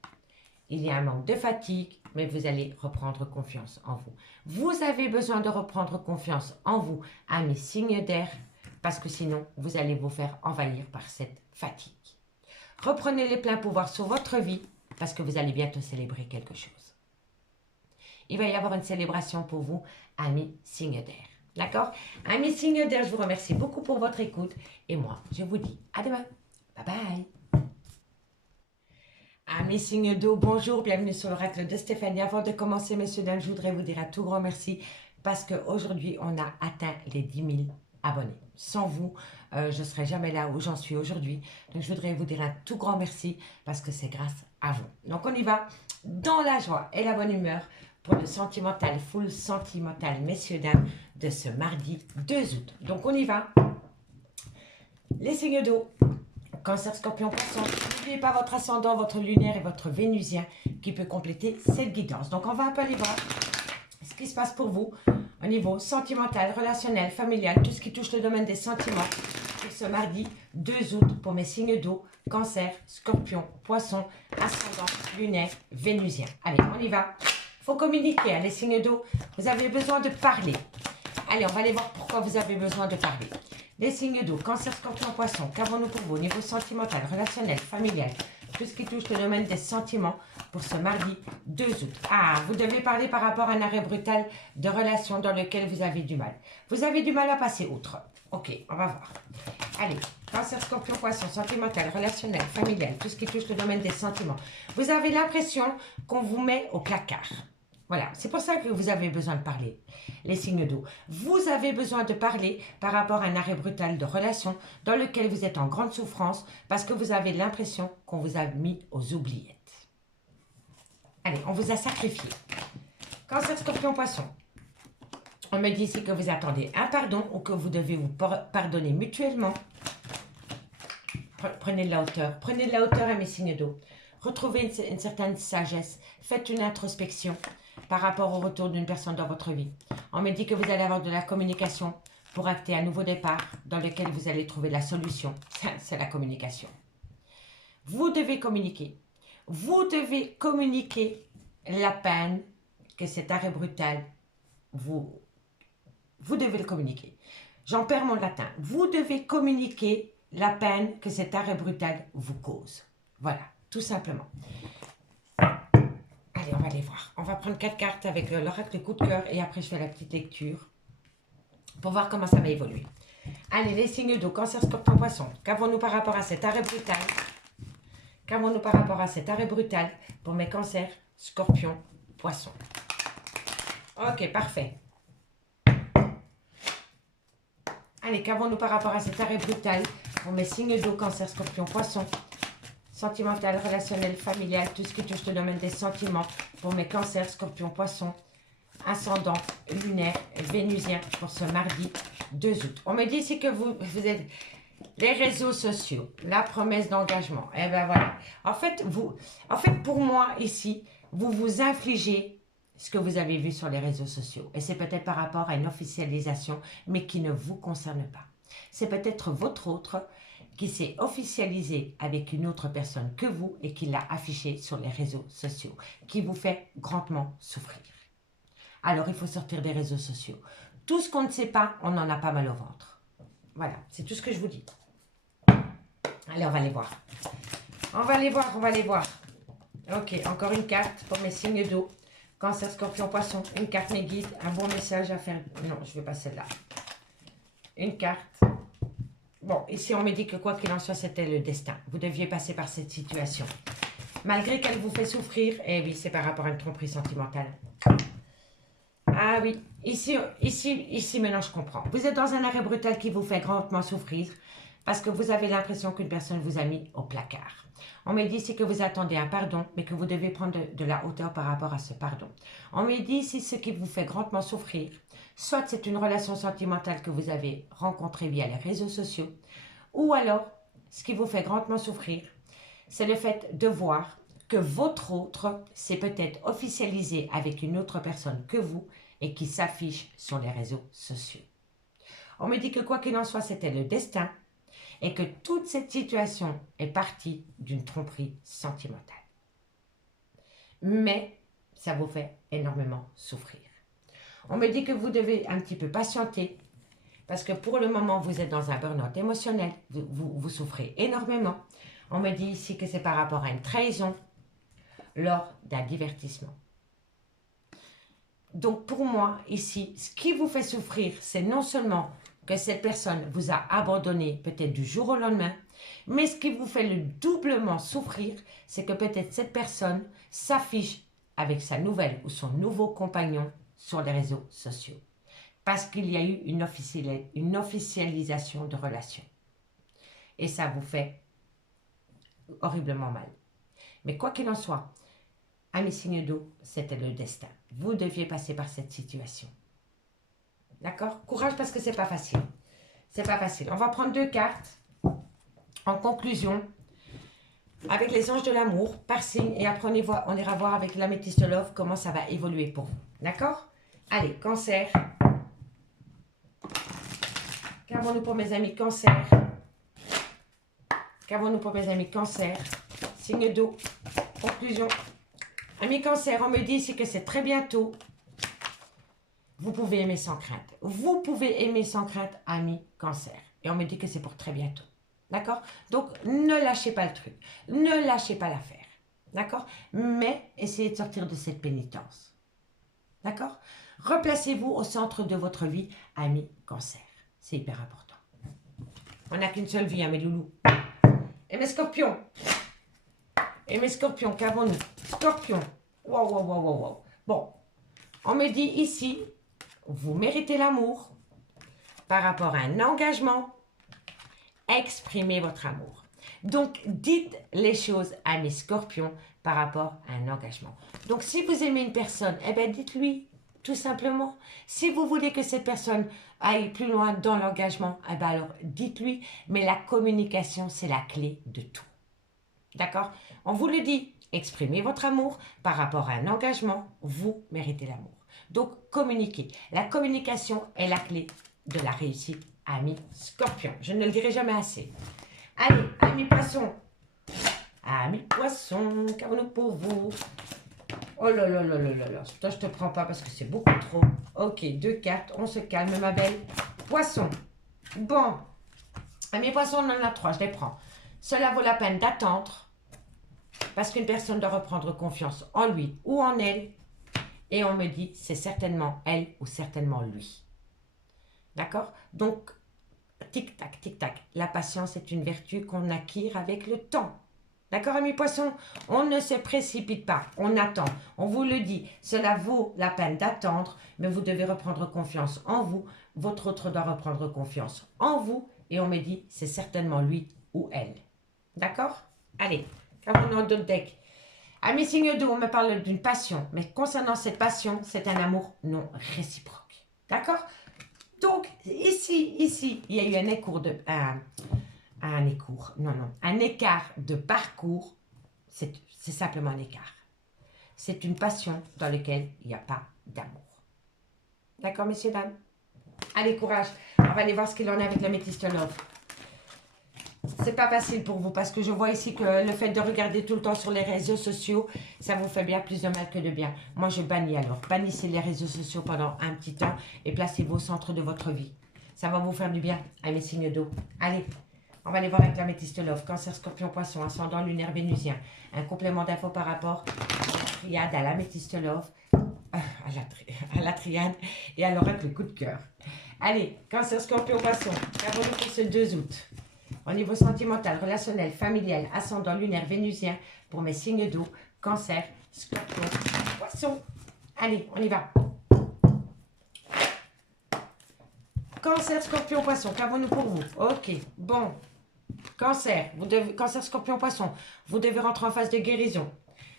il y a un manque de fatigue, mais vous allez reprendre confiance en vous. Vous avez besoin de reprendre confiance en vous, amis signes d'air, parce que sinon, vous allez vous faire envahir par cette fatigue. Reprenez les pleins pouvoirs sur votre vie, parce que vous allez bientôt célébrer quelque chose. Il va y avoir une célébration pour vous, amis signes d'air. D'accord? Amis signes d'air, je vous remercie beaucoup pour votre écoute. Et moi, je vous dis à demain. Bye bye. Amis signes d'eau, bonjour. Bienvenue sur l'oracle de Stéphanie. Avant de commencer, messieurs, dames, je voudrais vous dire un tout grand merci parce qu'aujourd'hui, on a atteint les 10 000 abonnés. Sans vous, je ne serais jamais là où j'en suis aujourd'hui. Donc, je voudrais vous dire un tout grand merci parce que c'est grâce à vous. Donc, on y va dans la joie et la bonne humeur pour le sentimental, full sentimental, messieurs, dames, de ce mardi 2 août. Donc, on y va. Les signes d'eau, Cancer, Scorpion, Poisson. N'oubliez pas votre ascendant, votre lunaire et votre vénusien qui peut compléter cette guidance. Donc, on va un peu aller voir ce qui se passe pour vous au niveau sentimental, relationnel, familial, tout ce qui touche le domaine des sentiments pour ce mardi 2 août pour mes signes d'eau, Cancer, Scorpion, Poisson, ascendant, lunaire, vénusien. Allez, on y va. Il faut communiquer, hein, les signes d'eau. Vous avez besoin de parler. Allez, on va aller voir pourquoi vous avez besoin de parler. Les signes d'eau, Cancer, Scorpion, Poisson, qu'avons-nous pour vous au niveau sentimental, relationnel, familial, tout ce qui touche le domaine des sentiments pour ce mardi 2 août. Ah, vous devez parler par rapport à un arrêt brutal de relation dans lequel vous avez du mal. Vous avez du mal à passer outre. Ok, on va voir. Allez, Cancer, Scorpion, Poisson, sentimental, relationnel, familial, tout ce qui touche le domaine des sentiments. Vous avez l'impression qu'on vous met au placard. Voilà, c'est pour ça que vous avez besoin de parler, les signes d'eau. Vous avez besoin de parler par rapport à un arrêt brutal de relation dans lequel vous êtes en grande souffrance parce que vous avez l'impression qu'on vous a mis aux oubliettes. Allez, on vous a sacrifié. Cancer, Scorpion, Poisson. On me dit ici que vous attendez un pardon ou que vous devez vous pardonner mutuellement. Prenez de la hauteur. Prenez de la hauteur à mes signes d'eau. Retrouvez une certaine sagesse. Faites une introspection par rapport au retour d'une personne dans votre vie. On me dit que vous allez avoir de la communication pour acter un nouveau départ dans lequel vous allez trouver la solution. C'est la communication. Vous devez communiquer. Vous devez communiquer la peine que cet arrêt brutal, vous devez le communiquer. J'en perds mon latin. Vous devez communiquer la peine que cet arrêt brutal vous cause. Voilà, tout simplement. Allez, on va aller voir. On va prendre 4 cartes avec l'oracle coup de cœur et après je fais la petite lecture pour voir comment ça va évoluer. Allez, les signes d'eau, Cancer, Scorpion, Poisson. Qu'avons-nous par rapport à cet arrêt brutal? Qu'avons-nous par rapport à cet arrêt brutal pour mes Cancers, Scorpion, Poisson? Ok, parfait. Allez, qu'avons-nous par rapport à cet arrêt brutal pour mes signes d'eau, Cancer, Scorpion, Poisson? Sentimental, relationnel, familial, tout ce qui touche le domaine des sentiments pour mes Cancers, Scorpion, Poisson, ascendant lunaire vénusien pour ce mardi 2 août. On me dit ici que vous êtes les réseaux sociaux, la promesse d'engagement. Et ben voilà. En fait, pour moi ici, vous vous infligez ce que vous avez vu sur les réseaux sociaux. Et c'est peut-être par rapport à une officialisation, mais qui ne vous concerne pas. C'est peut-être votre autre qui s'est officialisé avec une autre personne que vous et qui l'a affiché sur les réseaux sociaux, qui vous fait grandement souffrir. Alors, il faut sortir des réseaux sociaux. Tout ce qu'on ne sait pas, on en a pas mal au ventre. Voilà, c'est tout ce que je vous dis. Allez, on va les voir. On va les voir, on va les voir. Ok, encore une carte pour mes signes d'eau. Cancer, Scorpion, Poisson. Une carte mes guides. Un bon message à faire. Non, je ne veux pas celle-là. Une carte. Bon, ici, on me dit que quoi qu'il en soit, c'était le destin. Vous deviez passer par cette situation. Malgré qu'elle vous fait souffrir, eh oui, c'est par rapport à une tromperie sentimentale. Ah oui, ici, maintenant, je comprends. Vous êtes dans un arrêt brutal qui vous fait grandement souffrir parce que vous avez l'impression qu'une personne vous a mis au placard. On me dit ici que vous attendez un pardon, mais que vous devez prendre de la hauteur par rapport à ce pardon. On me dit ici ce qui vous fait grandement souffrir. Soit c'est une relation sentimentale que vous avez rencontrée via les réseaux sociaux, ou alors, ce qui vous fait grandement souffrir, c'est le fait de voir que votre autre s'est peut-être officialisé avec une autre personne que vous et qui s'affiche sur les réseaux sociaux. On me dit que quoi qu'il en soit, c'était le destin et que toute cette situation est partie d'une tromperie sentimentale. Mais ça vous fait énormément souffrir. On me dit que vous devez un petit peu patienter parce que pour le moment, vous êtes dans un burn-out émotionnel, vous souffrez énormément. On me dit ici que c'est par rapport à une trahison lors d'un divertissement. Donc pour moi, ici, ce qui vous fait souffrir, c'est non seulement que cette personne vous a abandonné peut-être du jour au lendemain, mais ce qui vous fait le doublement souffrir, c'est que peut-être cette personne s'affiche avec sa nouvelle ou son nouveau compagnon sur les réseaux sociaux. Parce qu'il y a eu une officialisation de relation. Et ça vous fait horriblement mal. Mais quoi qu'il en soit, à mes signes d'eau, c'était le destin. Vous deviez passer par cette situation. D'accord? Courage parce que c'est pas facile. C'est pas facile. On va prendre 2 cartes en conclusion avec les anges de l'amour par signe et après on ira voir avec l'améthyste love comment ça va évoluer pour vous. D'accord? Allez, cancer. Qu'avons-nous pour mes amis cancer? Qu'avons-nous pour mes amis cancer? Signe d'eau. Conclusion. Amis cancer, on me dit ici que c'est très bientôt. Vous pouvez aimer sans crainte. Vous pouvez aimer sans crainte, amis cancer. Et on me dit que c'est pour très bientôt. D'accord? Donc, ne lâchez pas le truc. Ne lâchez pas l'affaire. D'accord? Mais essayez de sortir de cette pénitence. D'accord? Replacez-vous au centre de votre vie, amis cancer. C'est hyper important. On n'a qu'une seule vie, hein, mes loulous. Et mes scorpions. Et mes scorpions, qu'avons-nous? Scorpion. Wow, wow, wow, wow, wow. Bon, on me dit ici, vous méritez l'amour par rapport à un engagement. Exprimez votre amour. Donc, dites les choses à mes scorpions par rapport à un engagement. Donc, si vous aimez une personne, eh bien, dites-lui, tout simplement. Si vous voulez que cette personne aille plus loin dans l'engagement, eh bien, alors, dites-lui. Mais la communication, c'est la clé de tout. D'accord? On vous le dit, exprimez votre amour par rapport à un engagement, vous méritez l'amour. Donc, communiquez. La communication est la clé de la réussite, amis scorpions. Je ne le dirai jamais assez. Allez, amis poissons. Amis poissons, qu'avons-nous pour vous? Oh là là là là là là. Toi, je te prends pas parce que c'est beaucoup trop. Ok, 2 cartes, on se calme, ma belle. Poisson. Bon. Amis poissons, on en a 3, je les prends. Cela vaut la peine d'attendre parce qu'une personne doit reprendre confiance en lui ou en elle. Et on me dit, c'est certainement elle ou certainement lui. D'accord? Donc, tic-tac, tic-tac. La patience est une vertu qu'on acquiert avec le temps. D'accord, amis poissons? On ne se précipite pas, on attend. On vous le dit, cela vaut la peine d'attendre, mais vous devez reprendre confiance en vous. Votre autre doit reprendre confiance en vous. Et on me dit, c'est certainement lui ou elle. D'accord? Allez, qu'avons-nous dans d'autres decks? Amis signes d'eau, on me parle d'une passion. Mais concernant cette passion, c'est un amour non réciproque. D'accord? Donc, ici, il y a eu un écart de parcours. C'est simplement un écart. C'est une passion dans laquelle il n'y a pas d'amour. D'accord, messieurs, dames? Allez, courage. On va aller voir ce qu'il en est avec la métiste love. C'est pas facile pour vous parce que je vois ici que le fait de regarder tout le temps sur les réseaux sociaux, ça vous fait bien plus de mal que de bien. Moi, je bannis alors. Bannissez les réseaux sociaux pendant un petit temps et placez-vous au centre de votre vie. Ça va vous faire du bien à mes signes d'eau. Allez, on va aller voir avec la métiste love. Cancer, scorpion, poisson, ascendant lunaire vénusien. Un complément d'infos par rapport à la triade, à la métiste love, à la triade et à l'oracle coup de cœur. Allez, cancer, scorpion, poisson. Qu'avons-nous pour ce 2 août? Au niveau sentimental, relationnel, familial, ascendant lunaire vénusien pour mes signes d'eau, cancer, scorpion, poisson. Allez, on y va. Cancer, scorpion, poisson, qu'avons-nous pour vous? Ok, bon. Cancer, cancer, scorpion, poisson, vous devez rentrer en phase de guérison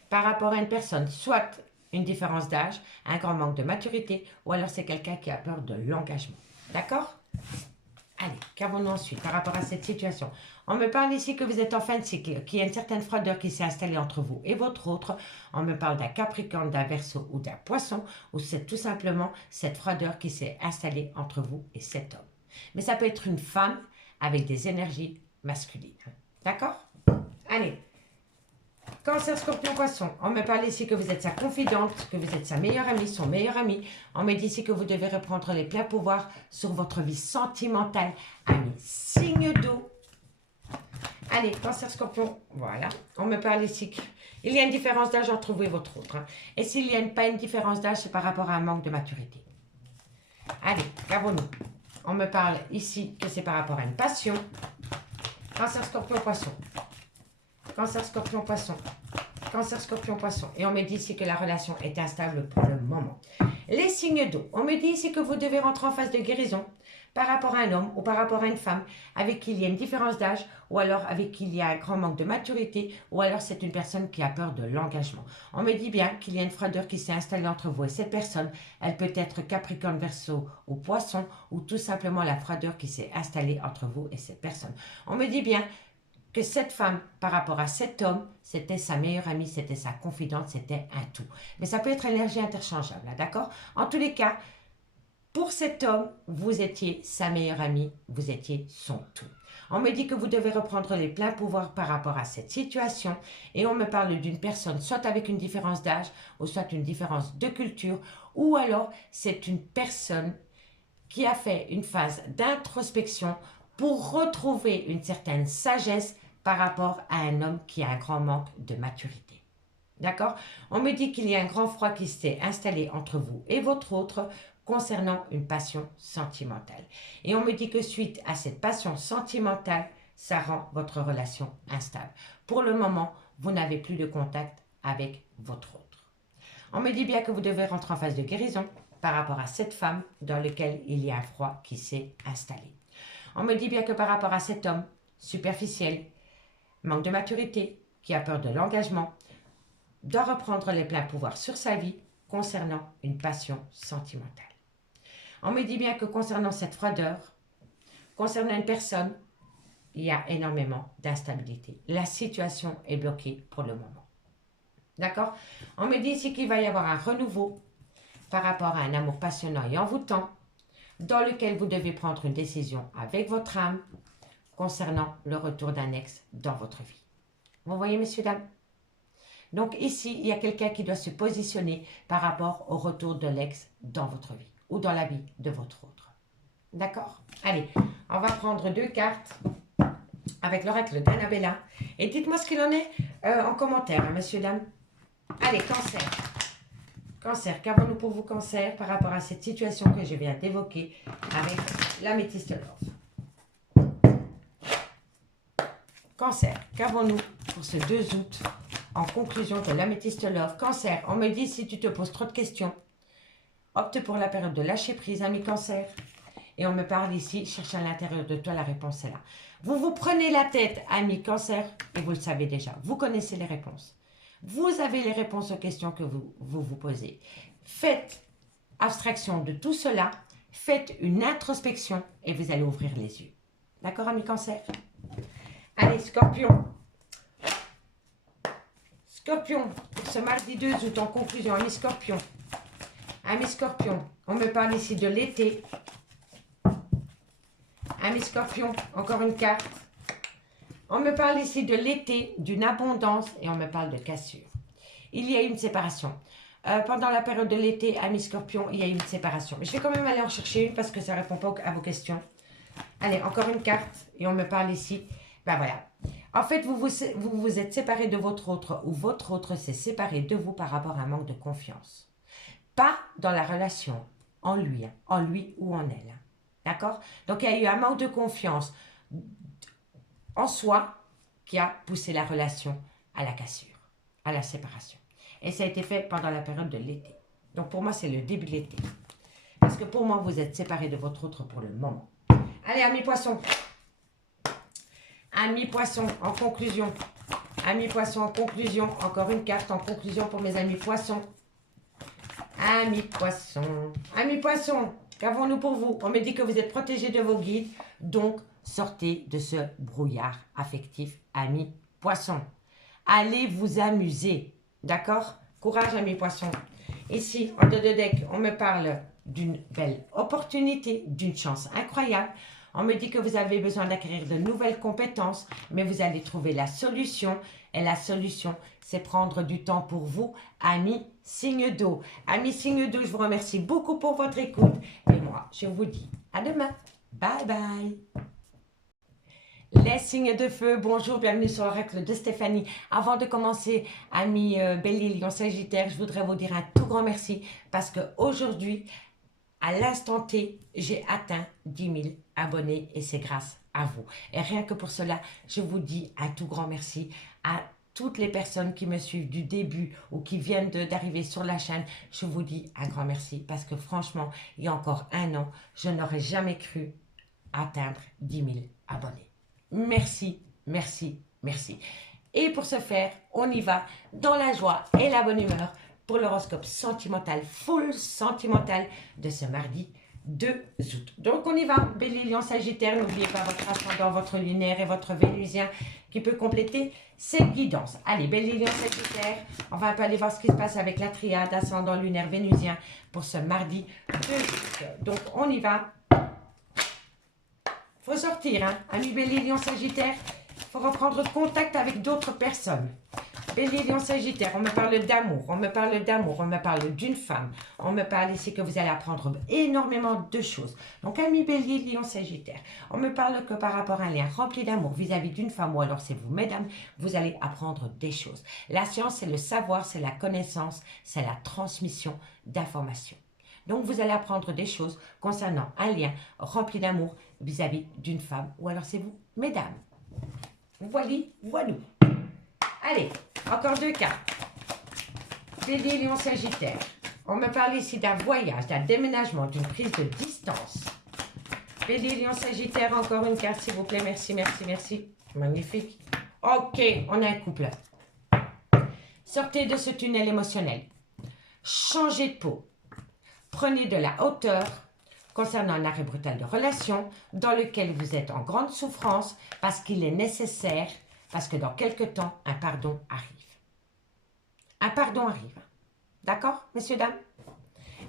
par rapport à une personne, soit une différence d'âge, un grand manque de maturité, ou alors c'est quelqu'un qui a peur de l'engagement. D'accord? Allez, qu'avons-nous ensuite par rapport à cette situation? On me parle ici que vous êtes en fin de cycle, qu'il y a une certaine froideur qui s'est installée entre vous et votre autre. On me parle d'un Capricorne, d'un Verseau ou d'un Poisson, ou c'est tout simplement cette froideur qui s'est installée entre vous et cet homme. Mais ça peut être une femme avec des énergies masculines. D'accord? Allez. Cancer, scorpion, poisson. On me parle ici que vous êtes sa confidente, que vous êtes sa meilleure amie, son meilleur ami. On me dit ici que vous devez reprendre les pleins pouvoirs sur votre vie sentimentale. Amis, signe d'eau. Allez, cancer, scorpion, voilà. On me parle ici qu'il y a une différence d'âge entre vous et votre autre. Et s'il n'y a pas une différence d'âge, c'est par rapport à un manque de maturité. Allez, qu'avons-nous? On me parle ici que c'est par rapport à une passion. Cancer, scorpion, poisson. Cancer, scorpion, poisson. Cancer, scorpion, poisson. Et on me dit ici que la relation est instable pour le moment. Les signes d'eau. On me dit ici que vous devez rentrer en phase de guérison par rapport à un homme ou par rapport à une femme avec qui il y a une différence d'âge ou alors avec qui il y a un grand manque de maturité ou alors c'est une personne qui a peur de l'engagement. On me dit bien qu'il y a une froideur qui s'est installée entre vous et cette personne. Elle peut être Capricorne, Verseau ou Poisson ou tout simplement la froideur qui s'est installée entre vous et cette personne. On me dit bien que cette femme, par rapport à cet homme, c'était sa meilleure amie, c'était sa confidente, c'était un tout. Mais ça peut être énergie interchangeable, d'accord? En tous les cas, pour cet homme, vous étiez sa meilleure amie, vous étiez son tout. On me dit que vous devez reprendre les pleins pouvoirs par rapport à cette situation et on me parle d'une personne soit avec une différence d'âge ou soit une différence de culture ou alors c'est une personne qui a fait une phase d'introspection pour retrouver une certaine sagesse par rapport à un homme qui a un grand manque de maturité. D'accord? On me dit qu'il y a un grand froid qui s'est installé entre vous et votre autre concernant une passion sentimentale. Et on me dit que suite à cette passion sentimentale, ça rend votre relation instable. Pour le moment, vous n'avez plus de contact avec votre autre. On me dit bien que vous devez rentrer en phase de guérison par rapport à cette femme dans laquelle il y a un froid qui s'est installé. On me dit bien que par rapport à cet homme superficiel, manque de maturité, qui a peur de l'engagement, doit reprendre les pleins pouvoirs sur sa vie concernant une passion sentimentale. On me dit bien que concernant cette froideur, concernant une personne, il y a énormément d'instabilité. La situation est bloquée pour le moment. D'accord? On me dit ici qu'il va y avoir un renouveau par rapport à un amour passionnant et envoûtant, dans lequel vous devez prendre une décision avec votre âme concernant le retour d'un ex dans votre vie. Vous voyez, messieurs, dames? Donc ici, il y a quelqu'un qui doit se positionner par rapport au retour de l'ex dans votre vie ou dans la vie de votre autre. D'accord? Allez, on va prendre 2 cartes avec l'oracle d'Annabella. Et dites-moi ce qu'il en est en commentaire, hein, messieurs, dames. Allez, cancer. Cancer, qu'avons-nous pour vous, cancer, par rapport à cette situation que je viens d'évoquer avec l'améthyste love? Cancer, qu'avons-nous pour ce 2 août en conclusion de l'améthyste love? Cancer, on me dit si tu te poses trop de questions, opte pour la période de lâcher prise, ami cancer. Et on me parle ici, cherche à l'intérieur de toi, la réponse est là. Vous vous prenez la tête, ami cancer, et vous le savez déjà, vous connaissez les réponses. Vous avez les réponses aux questions que vous posez. Faites abstraction de tout cela, faites une introspection et vous allez ouvrir les yeux. D'accord, amis Cancer? Allez, Scorpion. Scorpion, pour ce mardi 2 août, en conclusion, amis Scorpion. Amis Scorpion, on me parle ici de l'été. Amis Scorpion, encore une carte. On me parle ici de l'été, d'une abondance et on me parle de cassure. Il y a une séparation. Pendant la période de l'été, amis Scorpion, il y a une séparation. Mais je vais quand même aller en chercher une parce que ça ne répond pas à vos questions. Allez, encore une carte et on me parle ici. Ben voilà. En fait, vous vous êtes séparé de votre autre ou votre autre s'est séparé de vous par rapport à un manque de confiance. Pas dans la relation, en lui ou en elle. D'accord? Donc, il y a eu un manque de confiance en soi qui a poussé la relation à la cassure, à la séparation. Et ça a été fait pendant la période de l'été. Donc, pour moi, c'est le début de l'été. Parce que pour moi, vous êtes séparés de votre autre pour le moment. Allez, amis poissons. Amis poissons, en conclusion. Amis poissons, en conclusion. Encore une carte en conclusion pour mes amis poissons. Amis poissons. Amis poissons, qu'avons-nous pour vous? On me dit que vous êtes protégés de vos guides. Donc, sortez de ce brouillard affectif, amis poissons. Allez vous amuser. D'accord? Courage, amis poissons. Ici, en dos de deck, on me parle d'une belle opportunité, d'une chance incroyable. On me dit que vous avez besoin d'acquérir de nouvelles compétences, mais vous allez trouver la solution. Et la solution, c'est prendre du temps pour vous, amis signe d'eau. Amis signe d'eau, je vous remercie beaucoup pour votre écoute. Et moi, je vous dis à demain. Bye bye. Les signes de feu, bonjour, bienvenue sur l'oracle de Stéphanie. Avant de commencer, amis Bélier, Lion, Sagittaire, je voudrais vous dire un tout grand merci parce qu'aujourd'hui, à l'instant T, j'ai atteint 10 000 abonnés et c'est grâce à vous. Et rien que pour cela, je vous dis un tout grand merci à toutes les personnes qui me suivent du début ou qui viennent d'arriver sur la chaîne. Je vous dis un grand merci parce que franchement, il y a encore un an, je n'aurais jamais cru atteindre 10 000 abonnés. Merci, merci, merci. Et pour ce faire, on y va dans la joie et la bonne humeur pour l'horoscope sentimental, full sentimental de ce mardi 2 août. Donc on y va, Bélier, Lion, Sagittaire, n'oubliez pas votre ascendant, votre lunaire et votre vénusien qui peut compléter cette guidance. Allez, Bélier, Lion, Sagittaire, on va un peu aller voir ce qui se passe avec la triade, ascendant, lunaire, vénusien pour ce mardi 2 août. Donc on y va. Faut sortir, hein. Amis Bélier, Lion, Sagittaire, faut reprendre contact avec d'autres personnes. Bélier, Lion, Sagittaire, on me parle d'amour, on me parle d'amour, on me parle d'une femme. On me parle ici que vous allez apprendre énormément de choses. Donc, amis Bélier, Lion, Sagittaire, on me parle que par rapport à un lien rempli d'amour vis-à-vis d'une femme ou alors c'est vous, mesdames, vous allez apprendre des choses. La science, c'est le savoir, c'est la connaissance, c'est la transmission d'informations. Donc, vous allez apprendre des choses concernant un lien rempli d'amour vis-à-vis d'une femme ou alors c'est vous, mesdames. Voilà. Allez, encore 2 cartes. Bélier, Lion, Sagittaire. On me parle ici d'un voyage, d'un déménagement, d'une prise de distance. Bélier, Lion, Sagittaire, encore une carte, s'il vous plaît. Merci, merci, merci. Magnifique. Ok, on a un couple. Sortez de ce tunnel émotionnel. Changez de peau. Prenez de la hauteur concernant un arrêt brutal de relation dans lequel vous êtes en grande souffrance parce qu'il est nécessaire, parce que dans quelque temps, un pardon arrive. Un pardon arrive. D'accord, messieurs, dames?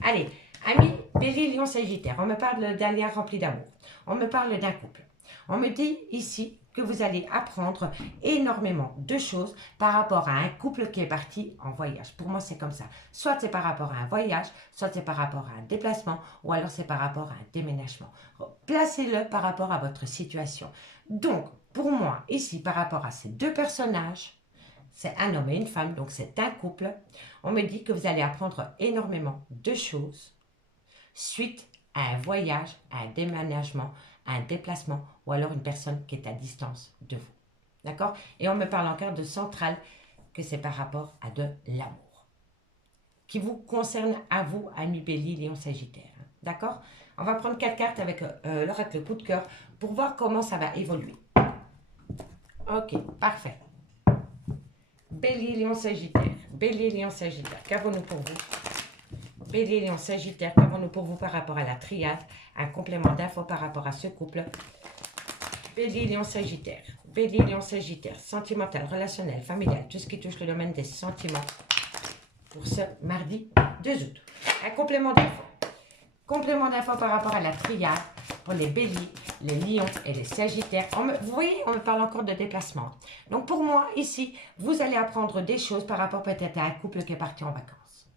Allez, amis Bélier, Lion, Sagittaire, on me parle d'un lien rempli d'amour. On me parle d'un couple. On me dit ici que vous allez apprendre énormément de choses par rapport à un couple qui est parti en voyage. Pour moi, c'est comme ça. Soit c'est par rapport à un voyage, soit c'est par rapport à un déplacement, ou alors c'est par rapport à un déménagement. Placez-le par rapport à votre situation. Donc, pour moi, ici, par rapport à ces deux personnages, c'est un homme et une femme, donc c'est un couple. On me dit que vous allez apprendre énormément de choses suite à un voyage, à un déménagement, à un déplacement ou alors une personne qui est à distance de vous. D'accord? Et on me parle encore de centrale, que c'est par rapport à de l'amour. Qui vous concerne à vous, amis Bélier, Lion, Sagittaire. D'accord? On va prendre 4 cartes avec l'oracle coup de cœur pour voir comment ça va évoluer. Ok, parfait. Bélier, Lion, Sagittaire. Bélier, Lion, Sagittaire. Qu'avons-nous pour vous? Bélier, Lion, Sagittaire. Qu'avons-nous pour vous par rapport à la triade? Un complément d'infos par rapport à ce couple. Bélier, Lion, Sagittaire. Bélier, Lion, Sagittaire. Sentimental, relationnel, familial. Tout ce qui touche le domaine des sentiments. Pour ce mardi 2 août. Un complément d'infos. Complément d'infos par rapport à la triade. Pour les béliers, les lions et les sagittaires. Vous voyez, on me parle encore de déplacement. Donc pour moi, ici, vous allez apprendre des choses par rapport peut-être à un couple qui est parti en vacances.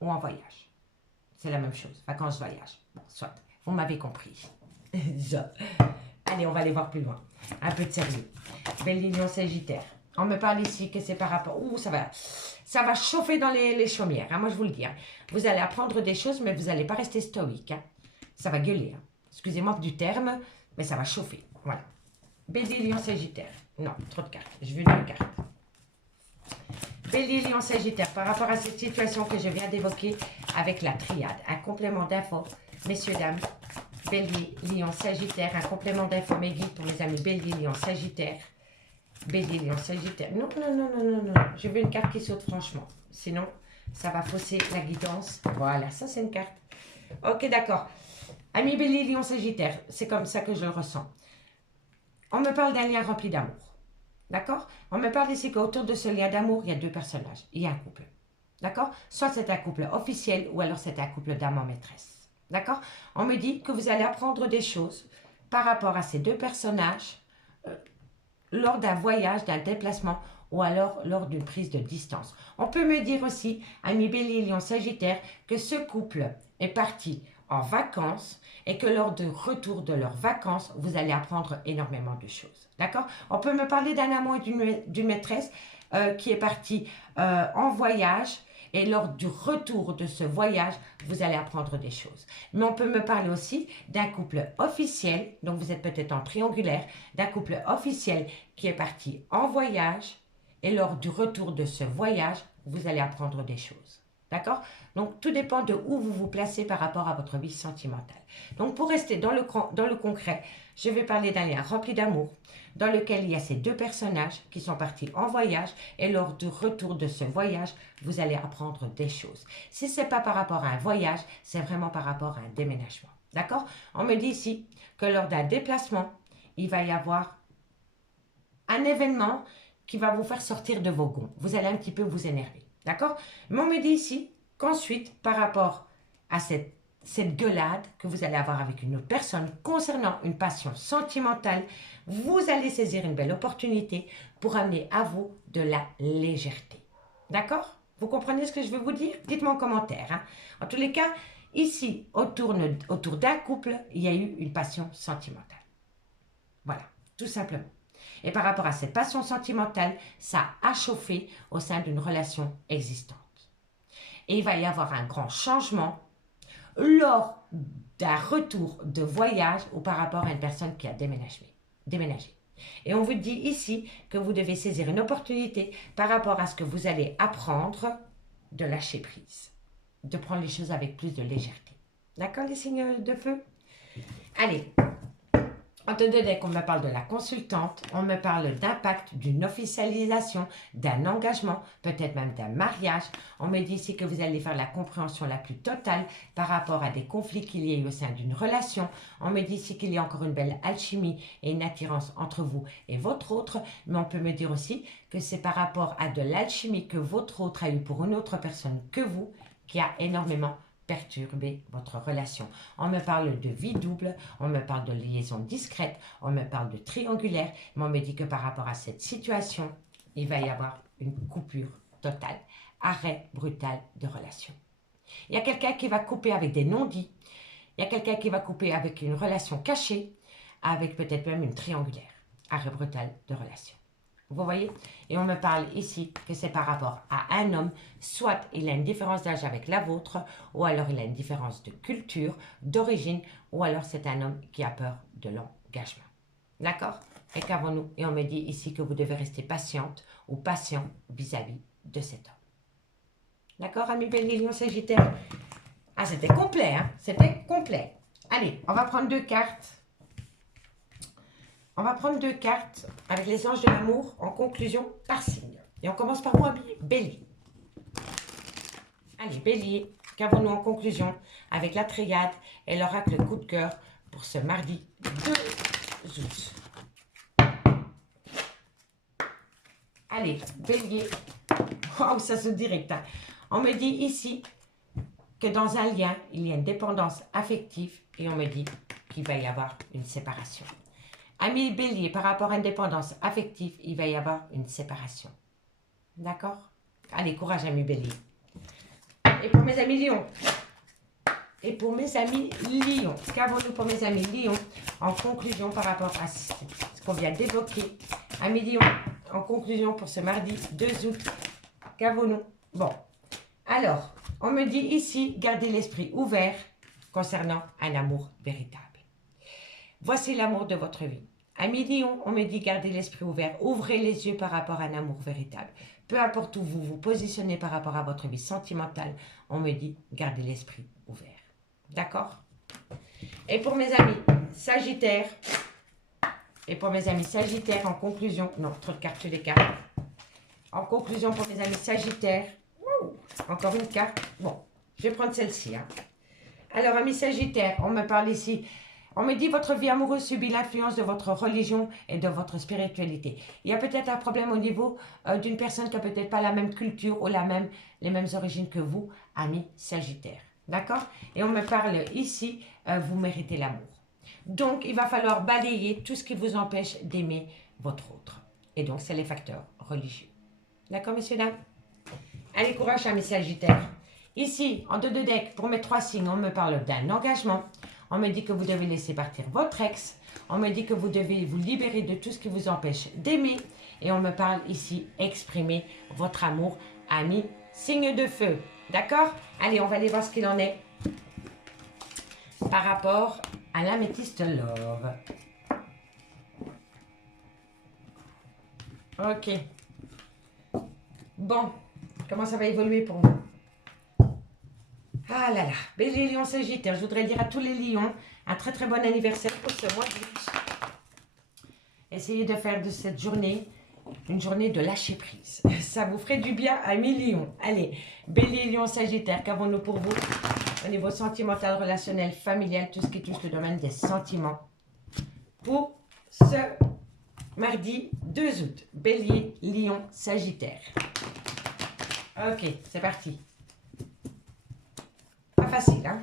Ou en voyage. C'est la même chose. Vacances, voyage. Bon, soit. Vous m'avez compris. Allez, on va aller voir plus loin. Un peu de sérieux. Bélier, lion, sagittaire. On me parle ici que c'est par rapport... Ouh, ça va chauffer dans les chaumières. Hein, moi, je vous le dis. Hein. Vous allez apprendre des choses, mais vous n'allez pas rester stoïque. Hein. Ça va gueuler. Hein. Excusez-moi du terme, mais ça va chauffer. Voilà. Bélier, lion, sagittaire. Non, trop de cartes. Je veux 2 cartes. Bélier, lion, sagittaire. Par rapport à cette situation que je viens d'évoquer avec la triade. Un complément d'infos. Messieurs, dames. Bélier, lion, sagittaire. Un complément d'infos, mes guides pour mes amis. Bélier, lion, sagittaire. Bélier, lion, sagittaire. Non, non, non, non, non, non. Je veux une carte qui saute franchement. Sinon, ça va fausser la guidance. Voilà, ça c'est une carte. Ok, d'accord. Amis Bélier, lion, sagittaire. C'est comme ça que je le ressens. On me parle d'un lien rempli d'amour. D'accord? On me parle ici qu'autour de ce lien d'amour, il y a 2 personnages. Il y a un couple. D'accord? Soit c'est un couple officiel ou alors c'est un couple d'amant maîtresse. D'accord? On me dit que vous allez apprendre des choses par rapport à ces 2 personnages lors d'un voyage, d'un déplacement ou alors lors d'une prise de distance. On peut me dire aussi, amis Bélier, lion, sagittaire, que ce couple est parti en vacances et que lors du retour de leurs vacances, vous allez apprendre énormément de choses. D'accord? On peut me parler d'un amant et d'une maîtresse qui est parti en voyage et lors du retour de ce voyage, vous allez apprendre des choses. Mais on peut me parler aussi d'un couple officiel, donc vous êtes peut-être en triangulaire, d'un couple officiel qui est parti en voyage et lors du retour de ce voyage, vous allez apprendre des choses. D'accord? Donc, tout dépend de où vous vous placez par rapport à votre vie sentimentale. Donc, pour rester dans le concret, je vais parler d'un lien rempli d'amour, dans lequel il y a ces 2 personnages qui sont partis en voyage et lors du retour de ce voyage, vous allez apprendre des choses. Si ce n'est pas par rapport à un voyage, c'est vraiment par rapport à un déménagement. D'accord? On me dit ici que lors d'un déplacement, il va y avoir un événement qui va vous faire sortir de vos gonds. Vous allez un petit peu vous énerver. D'accord? Mais on me dit ici qu'ensuite, par rapport à cette gueulade que vous allez avoir avec une autre personne concernant une passion sentimentale, vous allez saisir une belle opportunité pour amener à vous de la légèreté. D'accord? Vous comprenez ce que je veux vous dire? Dites-moi en commentaire. Hein? En tous les cas, ici, autour d'un couple, il y a eu une passion sentimentale. Voilà, tout simplement. Et par rapport à cette passion sentimentale, ça a chauffé au sein d'une relation existante. Et il va y avoir un grand changement lors d'un retour de voyage ou par rapport à une personne qui a déménagé. Et on vous dit ici que vous devez saisir une opportunité par rapport à ce que vous allez apprendre de lâcher prise, de prendre les choses avec plus de légèreté. D'accord, les signes de feu? Allez. Étant donné qu'on me parle de la consultante, on me parle d'impact, d'une officialisation, d'un engagement, peut-être même d'un mariage. On me dit ici que vous allez faire la compréhension la plus totale par rapport à des conflits qu'il y a eu au sein d'une relation. On me dit ici qu'il y a encore une belle alchimie et une attirance entre vous et votre autre. Mais on peut me dire aussi que c'est par rapport à de l'alchimie que votre autre a eu pour une autre personne que vous qui a énormément perturber votre relation. On me parle de vie double, on me parle de liaison discrète, on me parle de triangulaire, mais on me dit que par rapport à cette situation, il va y avoir une coupure totale, arrêt brutal de relation. Il y a quelqu'un qui va couper avec des non-dits, il y a quelqu'un qui va couper avec une relation cachée, avec peut-être même une triangulaire, arrêt brutal de relation. Vous voyez? Et on me parle ici que c'est par rapport à un homme, soit il a une différence d'âge avec la vôtre, ou alors il a une différence de culture, d'origine, ou alors c'est un homme qui a peur de l'engagement. D'accord? Et qu'avons-nous? Et on me dit ici que vous devez rester patiente ou patient vis-à-vis de cet homme. D'accord, amis Bélier, Lion, Sagittaire? Ah, c'était complet, hein? C'était complet. Allez, on va prendre 2 cartes. On va prendre 2 cartes avec les anges de l'amour en conclusion par signe. Et on commence par moi, Bélier. Allez, Bélier, qu'avons-nous en conclusion avec la triade et l'oracle coup de cœur pour ce mardi 2 août. Allez, Bélier. Waouh, ça se direct. Hein. On me dit ici que dans un lien, il y a une dépendance affective et on me dit qu'il va y avoir une séparation. Ami Bélier, par rapport à une dépendance affective, il va y avoir une séparation. D'accord? Allez, courage, ami Bélier. Et pour mes amis Lions. Et pour mes amis Lions. Qu'avons-nous pour mes amis Lions en conclusion par rapport à ce qu'on vient d'évoquer? Amis Lions, en conclusion pour ce mardi 2 août. Qu'avons-nous? Bon. Alors, on me dit ici, gardez l'esprit ouvert concernant un amour véritable. Voici l'amour de votre vie. Amis Lion, on me dit gardez l'esprit ouvert, ouvrez les yeux par rapport à un amour véritable. Peu importe où vous vous positionnez par rapport à votre vie sentimentale, on me dit gardez l'esprit ouvert. D'accord? Et pour mes amis Sagittaires, en conclusion, non, trop de cartes sur les cartes. En conclusion pour mes amis Sagittaires, encore une carte. Bon, je vais prendre celle-ci. Hein. Alors, amis Sagittaires, on me parle ici. On me dit votre vie amoureuse subit l'influence de votre religion et de votre spiritualité. Il y a peut-être un problème au niveau d'une personne qui n'a peut-être pas la même culture ou les mêmes origines que vous, amis Sagittaires. D'accord? Et on me parle ici, vous méritez l'amour. Donc, il va falloir balayer tout ce qui vous empêche d'aimer votre autre. Et donc, c'est les facteurs religieux. D'accord, messieurs, dames? Allez, courage, amis Sagittaires. Ici, en 2 de deck, pour mes 3 signes, on me parle d'un engagement. On me dit que vous devez laisser partir votre ex. On me dit que vous devez vous libérer de tout ce qui vous empêche d'aimer. Et on me parle ici, exprimer votre amour, amis, signe de feu. D'accord? Allez, on va aller voir ce qu'il en est par rapport à l'améthyste love. Ok. Bon, comment ça va évoluer pour vous? Ah là là, Bélier, Lion, Sagittaire, je voudrais dire à tous les lions un très très bon anniversaire pour ce mois d'août. Essayez de faire de cette journée une journée de lâcher prise. Ça vous ferait du bien, amis lions. Allez, Bélier, Lion, Sagittaire, qu'avons-nous pour vous au niveau sentimental, relationnel, familial, tout ce qui touche le domaine des sentiments pour ce mardi 2 août. Bélier, Lion, Sagittaire. Ok, c'est parti. Pas facile, hein?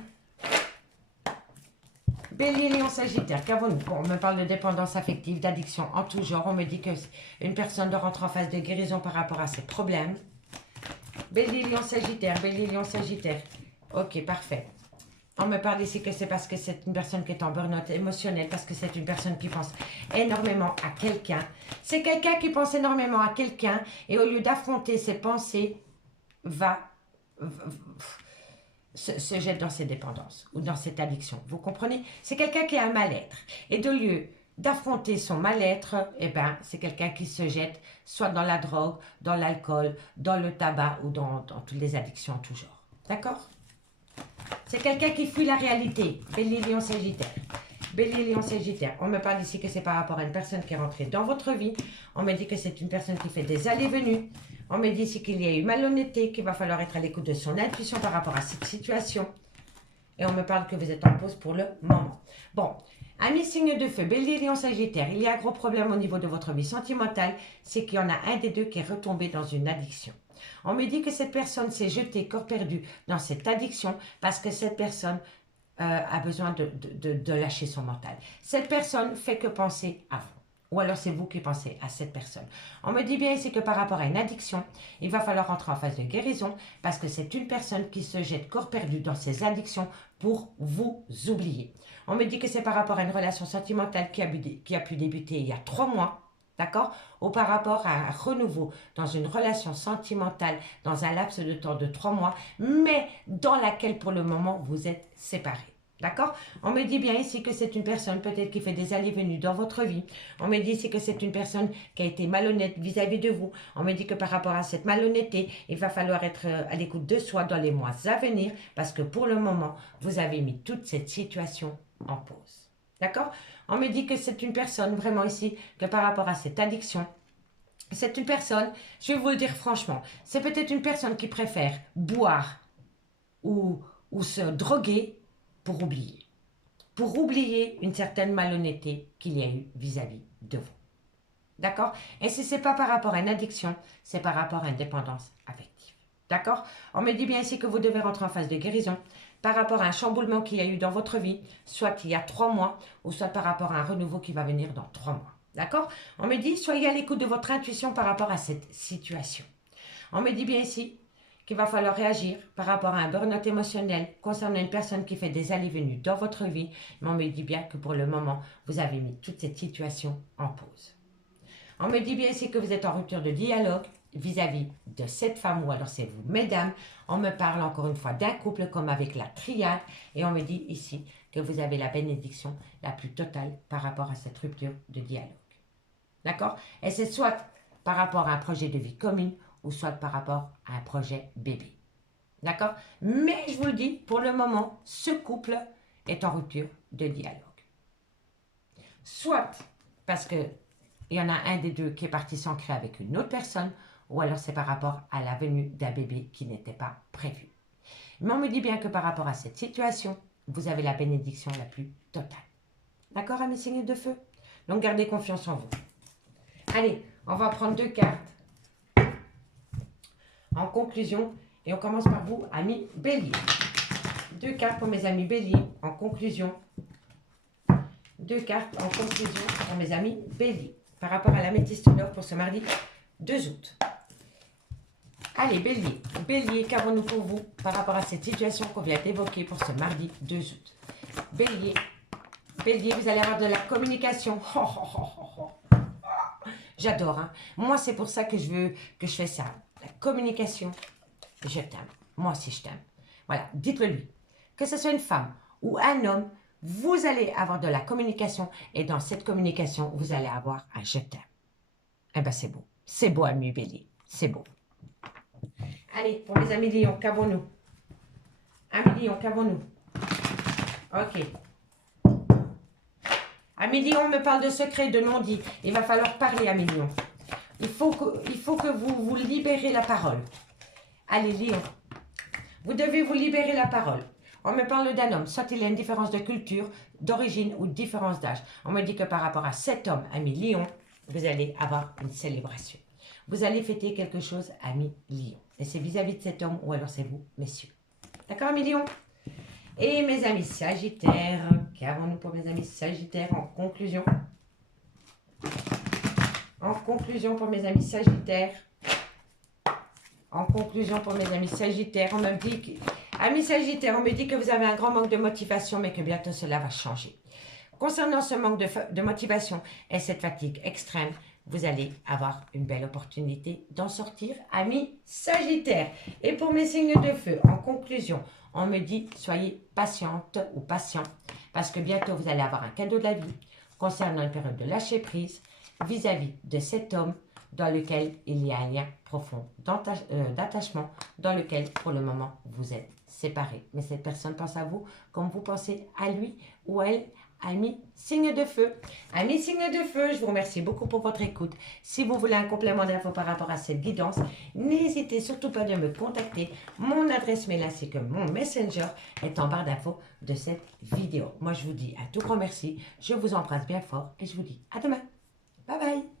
Bélier, Lion, Sagittaire, qu'avons-nous? Bon, on me parle de dépendance affective, d'addiction en tout genre. On me dit qu'une personne doit rentrer en phase de guérison par rapport à ses problèmes. Bélier, Lion, Sagittaire, Bélier, Lion, Sagittaire. Ok, parfait. On me parle ici que c'est parce que c'est une personne qui est en burn-out émotionnel, parce que c'est une personne qui pense énormément à quelqu'un. C'est quelqu'un qui pense énormément à quelqu'un et au lieu d'affronter ses pensées, se jette dans ses dépendances ou dans cette addiction. Vous comprenez? C'est quelqu'un qui a un mal-être. Et de lieu d'affronter son mal-être, eh ben, c'est quelqu'un qui se jette soit dans la drogue, dans l'alcool, dans le tabac ou dans toutes les addictions en tout genre. D'accord? C'est quelqu'un qui fuit la réalité. Bélier, Lion, Sagittaire. Bélier, Lion, Sagittaire. On me parle ici que c'est par rapport à une personne qui est rentrée dans votre vie. On me dit que c'est une personne qui fait des allées-venues. On me dit ici qu'il y a eu malhonnêteté, qu'il va falloir être à l'écoute de son intuition par rapport à cette situation. Et on me parle que vous êtes en pause pour le moment. Bon, amis signe de feu, Bélier, Lion, Sagittaire, il y a un gros problème au niveau de votre vie sentimentale, c'est qu'il y en a un des deux qui est retombé dans une addiction. On me dit que cette personne s'est jetée corps perdu dans cette addiction parce que cette personne a besoin de lâcher son mental. Cette personne fait que penser à vous. Ou alors c'est vous qui pensez à cette personne. On me dit bien ici que par rapport à une addiction, il va falloir entrer en phase de guérison parce que c'est une personne qui se jette corps perdu dans ses addictions pour vous oublier. On me dit que c'est par rapport à une relation sentimentale qui a pu débuter il y a 3 mois, d'accord? Ou par rapport à un renouveau dans une relation sentimentale dans un laps de temps de 3 mois, mais dans laquelle pour le moment vous êtes séparés. D'accord? On me dit bien ici que c'est une personne peut-être qui fait des allées-venues dans votre vie. On me dit ici que c'est une personne qui a été malhonnête vis-à-vis de vous. On me dit que par rapport à cette malhonnêteté, il va falloir être à l'écoute de soi dans les mois à venir parce que pour le moment, vous avez mis toute cette situation en pause. D'accord? On me dit que c'est une personne vraiment ici que par rapport à cette addiction, c'est une personne, je vais vous le dire franchement, c'est peut-être une personne qui préfère boire ou se droguer pour oublier. Pour oublier une certaine malhonnêteté qu'il y a eu vis-à-vis de vous. D'accord? Et si ce n'est pas par rapport à une addiction, c'est par rapport à une dépendance affective. D'accord? On me dit bien ici que vous devez rentrer en phase de guérison par rapport à un chamboulement qu'il y a eu dans votre vie, soit il y a 3 mois, ou soit par rapport à un renouveau qui va venir dans 3 mois. D'accord? On me dit, soyez à l'écoute de votre intuition par rapport à cette situation. On me dit bien ici qu'il va falloir réagir par rapport à un burn-out émotionnel concernant une personne qui fait des allées-venues dans votre vie, mais on me dit bien que pour le moment, vous avez mis toute cette situation en pause. On me dit bien ici que vous êtes en rupture de dialogue vis-à-vis de cette femme, ou alors c'est vous, mesdames. On me parle encore une fois d'un couple comme avec la triade, et on me dit ici que vous avez la bénédiction la plus totale par rapport à cette rupture de dialogue. D'accord? Et c'est soit par rapport à un projet de vie commune, ou soit par rapport à un projet bébé. D'accord? Mais je vous le dis, pour le moment, ce couple est en rupture de dialogue. Soit parce que il y en a un des deux qui est parti s'ancrer avec une autre personne, ou alors c'est par rapport à la venue d'un bébé qui n'était pas prévu. Mais on me dit bien que par rapport à cette situation, vous avez la bénédiction la plus totale. D'accord, amis signes de feu? Donc gardez confiance en vous. Allez, on va prendre 2 cartes en conclusion, et on commence par vous, amis Bélier. 2 cartes pour mes amis Bélier en conclusion. 2 cartes en conclusion pour mes amis Bélier par rapport à l'améthyste d'or pour ce mardi 2 août. Allez, Bélier. Bélier, qu'avons-nous pour vous par rapport à cette situation qu'on vient d'évoquer pour ce mardi 2 août? Bélier. Bélier, vous allez avoir de la communication. Oh, oh, oh, oh, oh. J'adore, hein. Moi, c'est pour ça que je fais ça. La communication, je t'aime. Moi aussi, je t'aime. Voilà, dites-le lui. Que ce soit une femme ou un homme, vous allez avoir de la communication, et dans cette communication, vous allez avoir un je t'aime. Eh bien, c'est beau. C'est beau, ami Bélier. C'est beau. Allez, pour mes amis Lions, qu'avons-nous? Amis Lions, qu'avons-nous? Ok. Amis Lions, on me parle de secrets, de non-dits. Il va falloir parler, amis Lions. Il faut que vous libérez la parole. Allez, Lions. Vous devez vous libérer la parole. On me parle d'un homme, soit il a une différence de culture, d'origine ou différence d'âge. On me dit que par rapport à cet homme, ami Lion, vous allez avoir une célébration. Vous allez fêter quelque chose, ami Lion. Et c'est vis-à-vis de cet homme, ou alors c'est vous, messieurs. D'accord, ami Lion? Et mes amis Sagittaires, qu'avons-nous pour mes amis Sagittaires en conclusion? En conclusion pour mes amis Sagittaires. En conclusion pour mes amis Sagittaires, on me dit que... Amis Sagittaires, on me dit que vous avez un grand manque de motivation, mais que bientôt cela va changer. Concernant ce manque de motivation et cette fatigue extrême, vous allez avoir une belle opportunité d'en sortir, amis Sagittaires. Et pour mes signes de feu, en conclusion, on me dit soyez patiente ou patient, parce que bientôt vous allez avoir un cadeau de la vie concernant une période de lâcher prise vis-à-vis de cet homme dans lequel il y a un lien profond d'attachement, dans lequel pour le moment vous êtes séparés. Mais cette personne pense à vous comme vous pensez à lui ou à elle. Amis signe de feu. Amis signe de feu, je vous remercie beaucoup pour votre écoute. Si vous voulez un complément d'infos par rapport à cette guidance, n'hésitez surtout pas de me contacter. Mon adresse mail ainsi que mon messenger est en barre d'infos de cette vidéo. Moi, je vous dis un tout grand merci. Je vous embrasse bien fort et je vous dis à demain. Bye bye.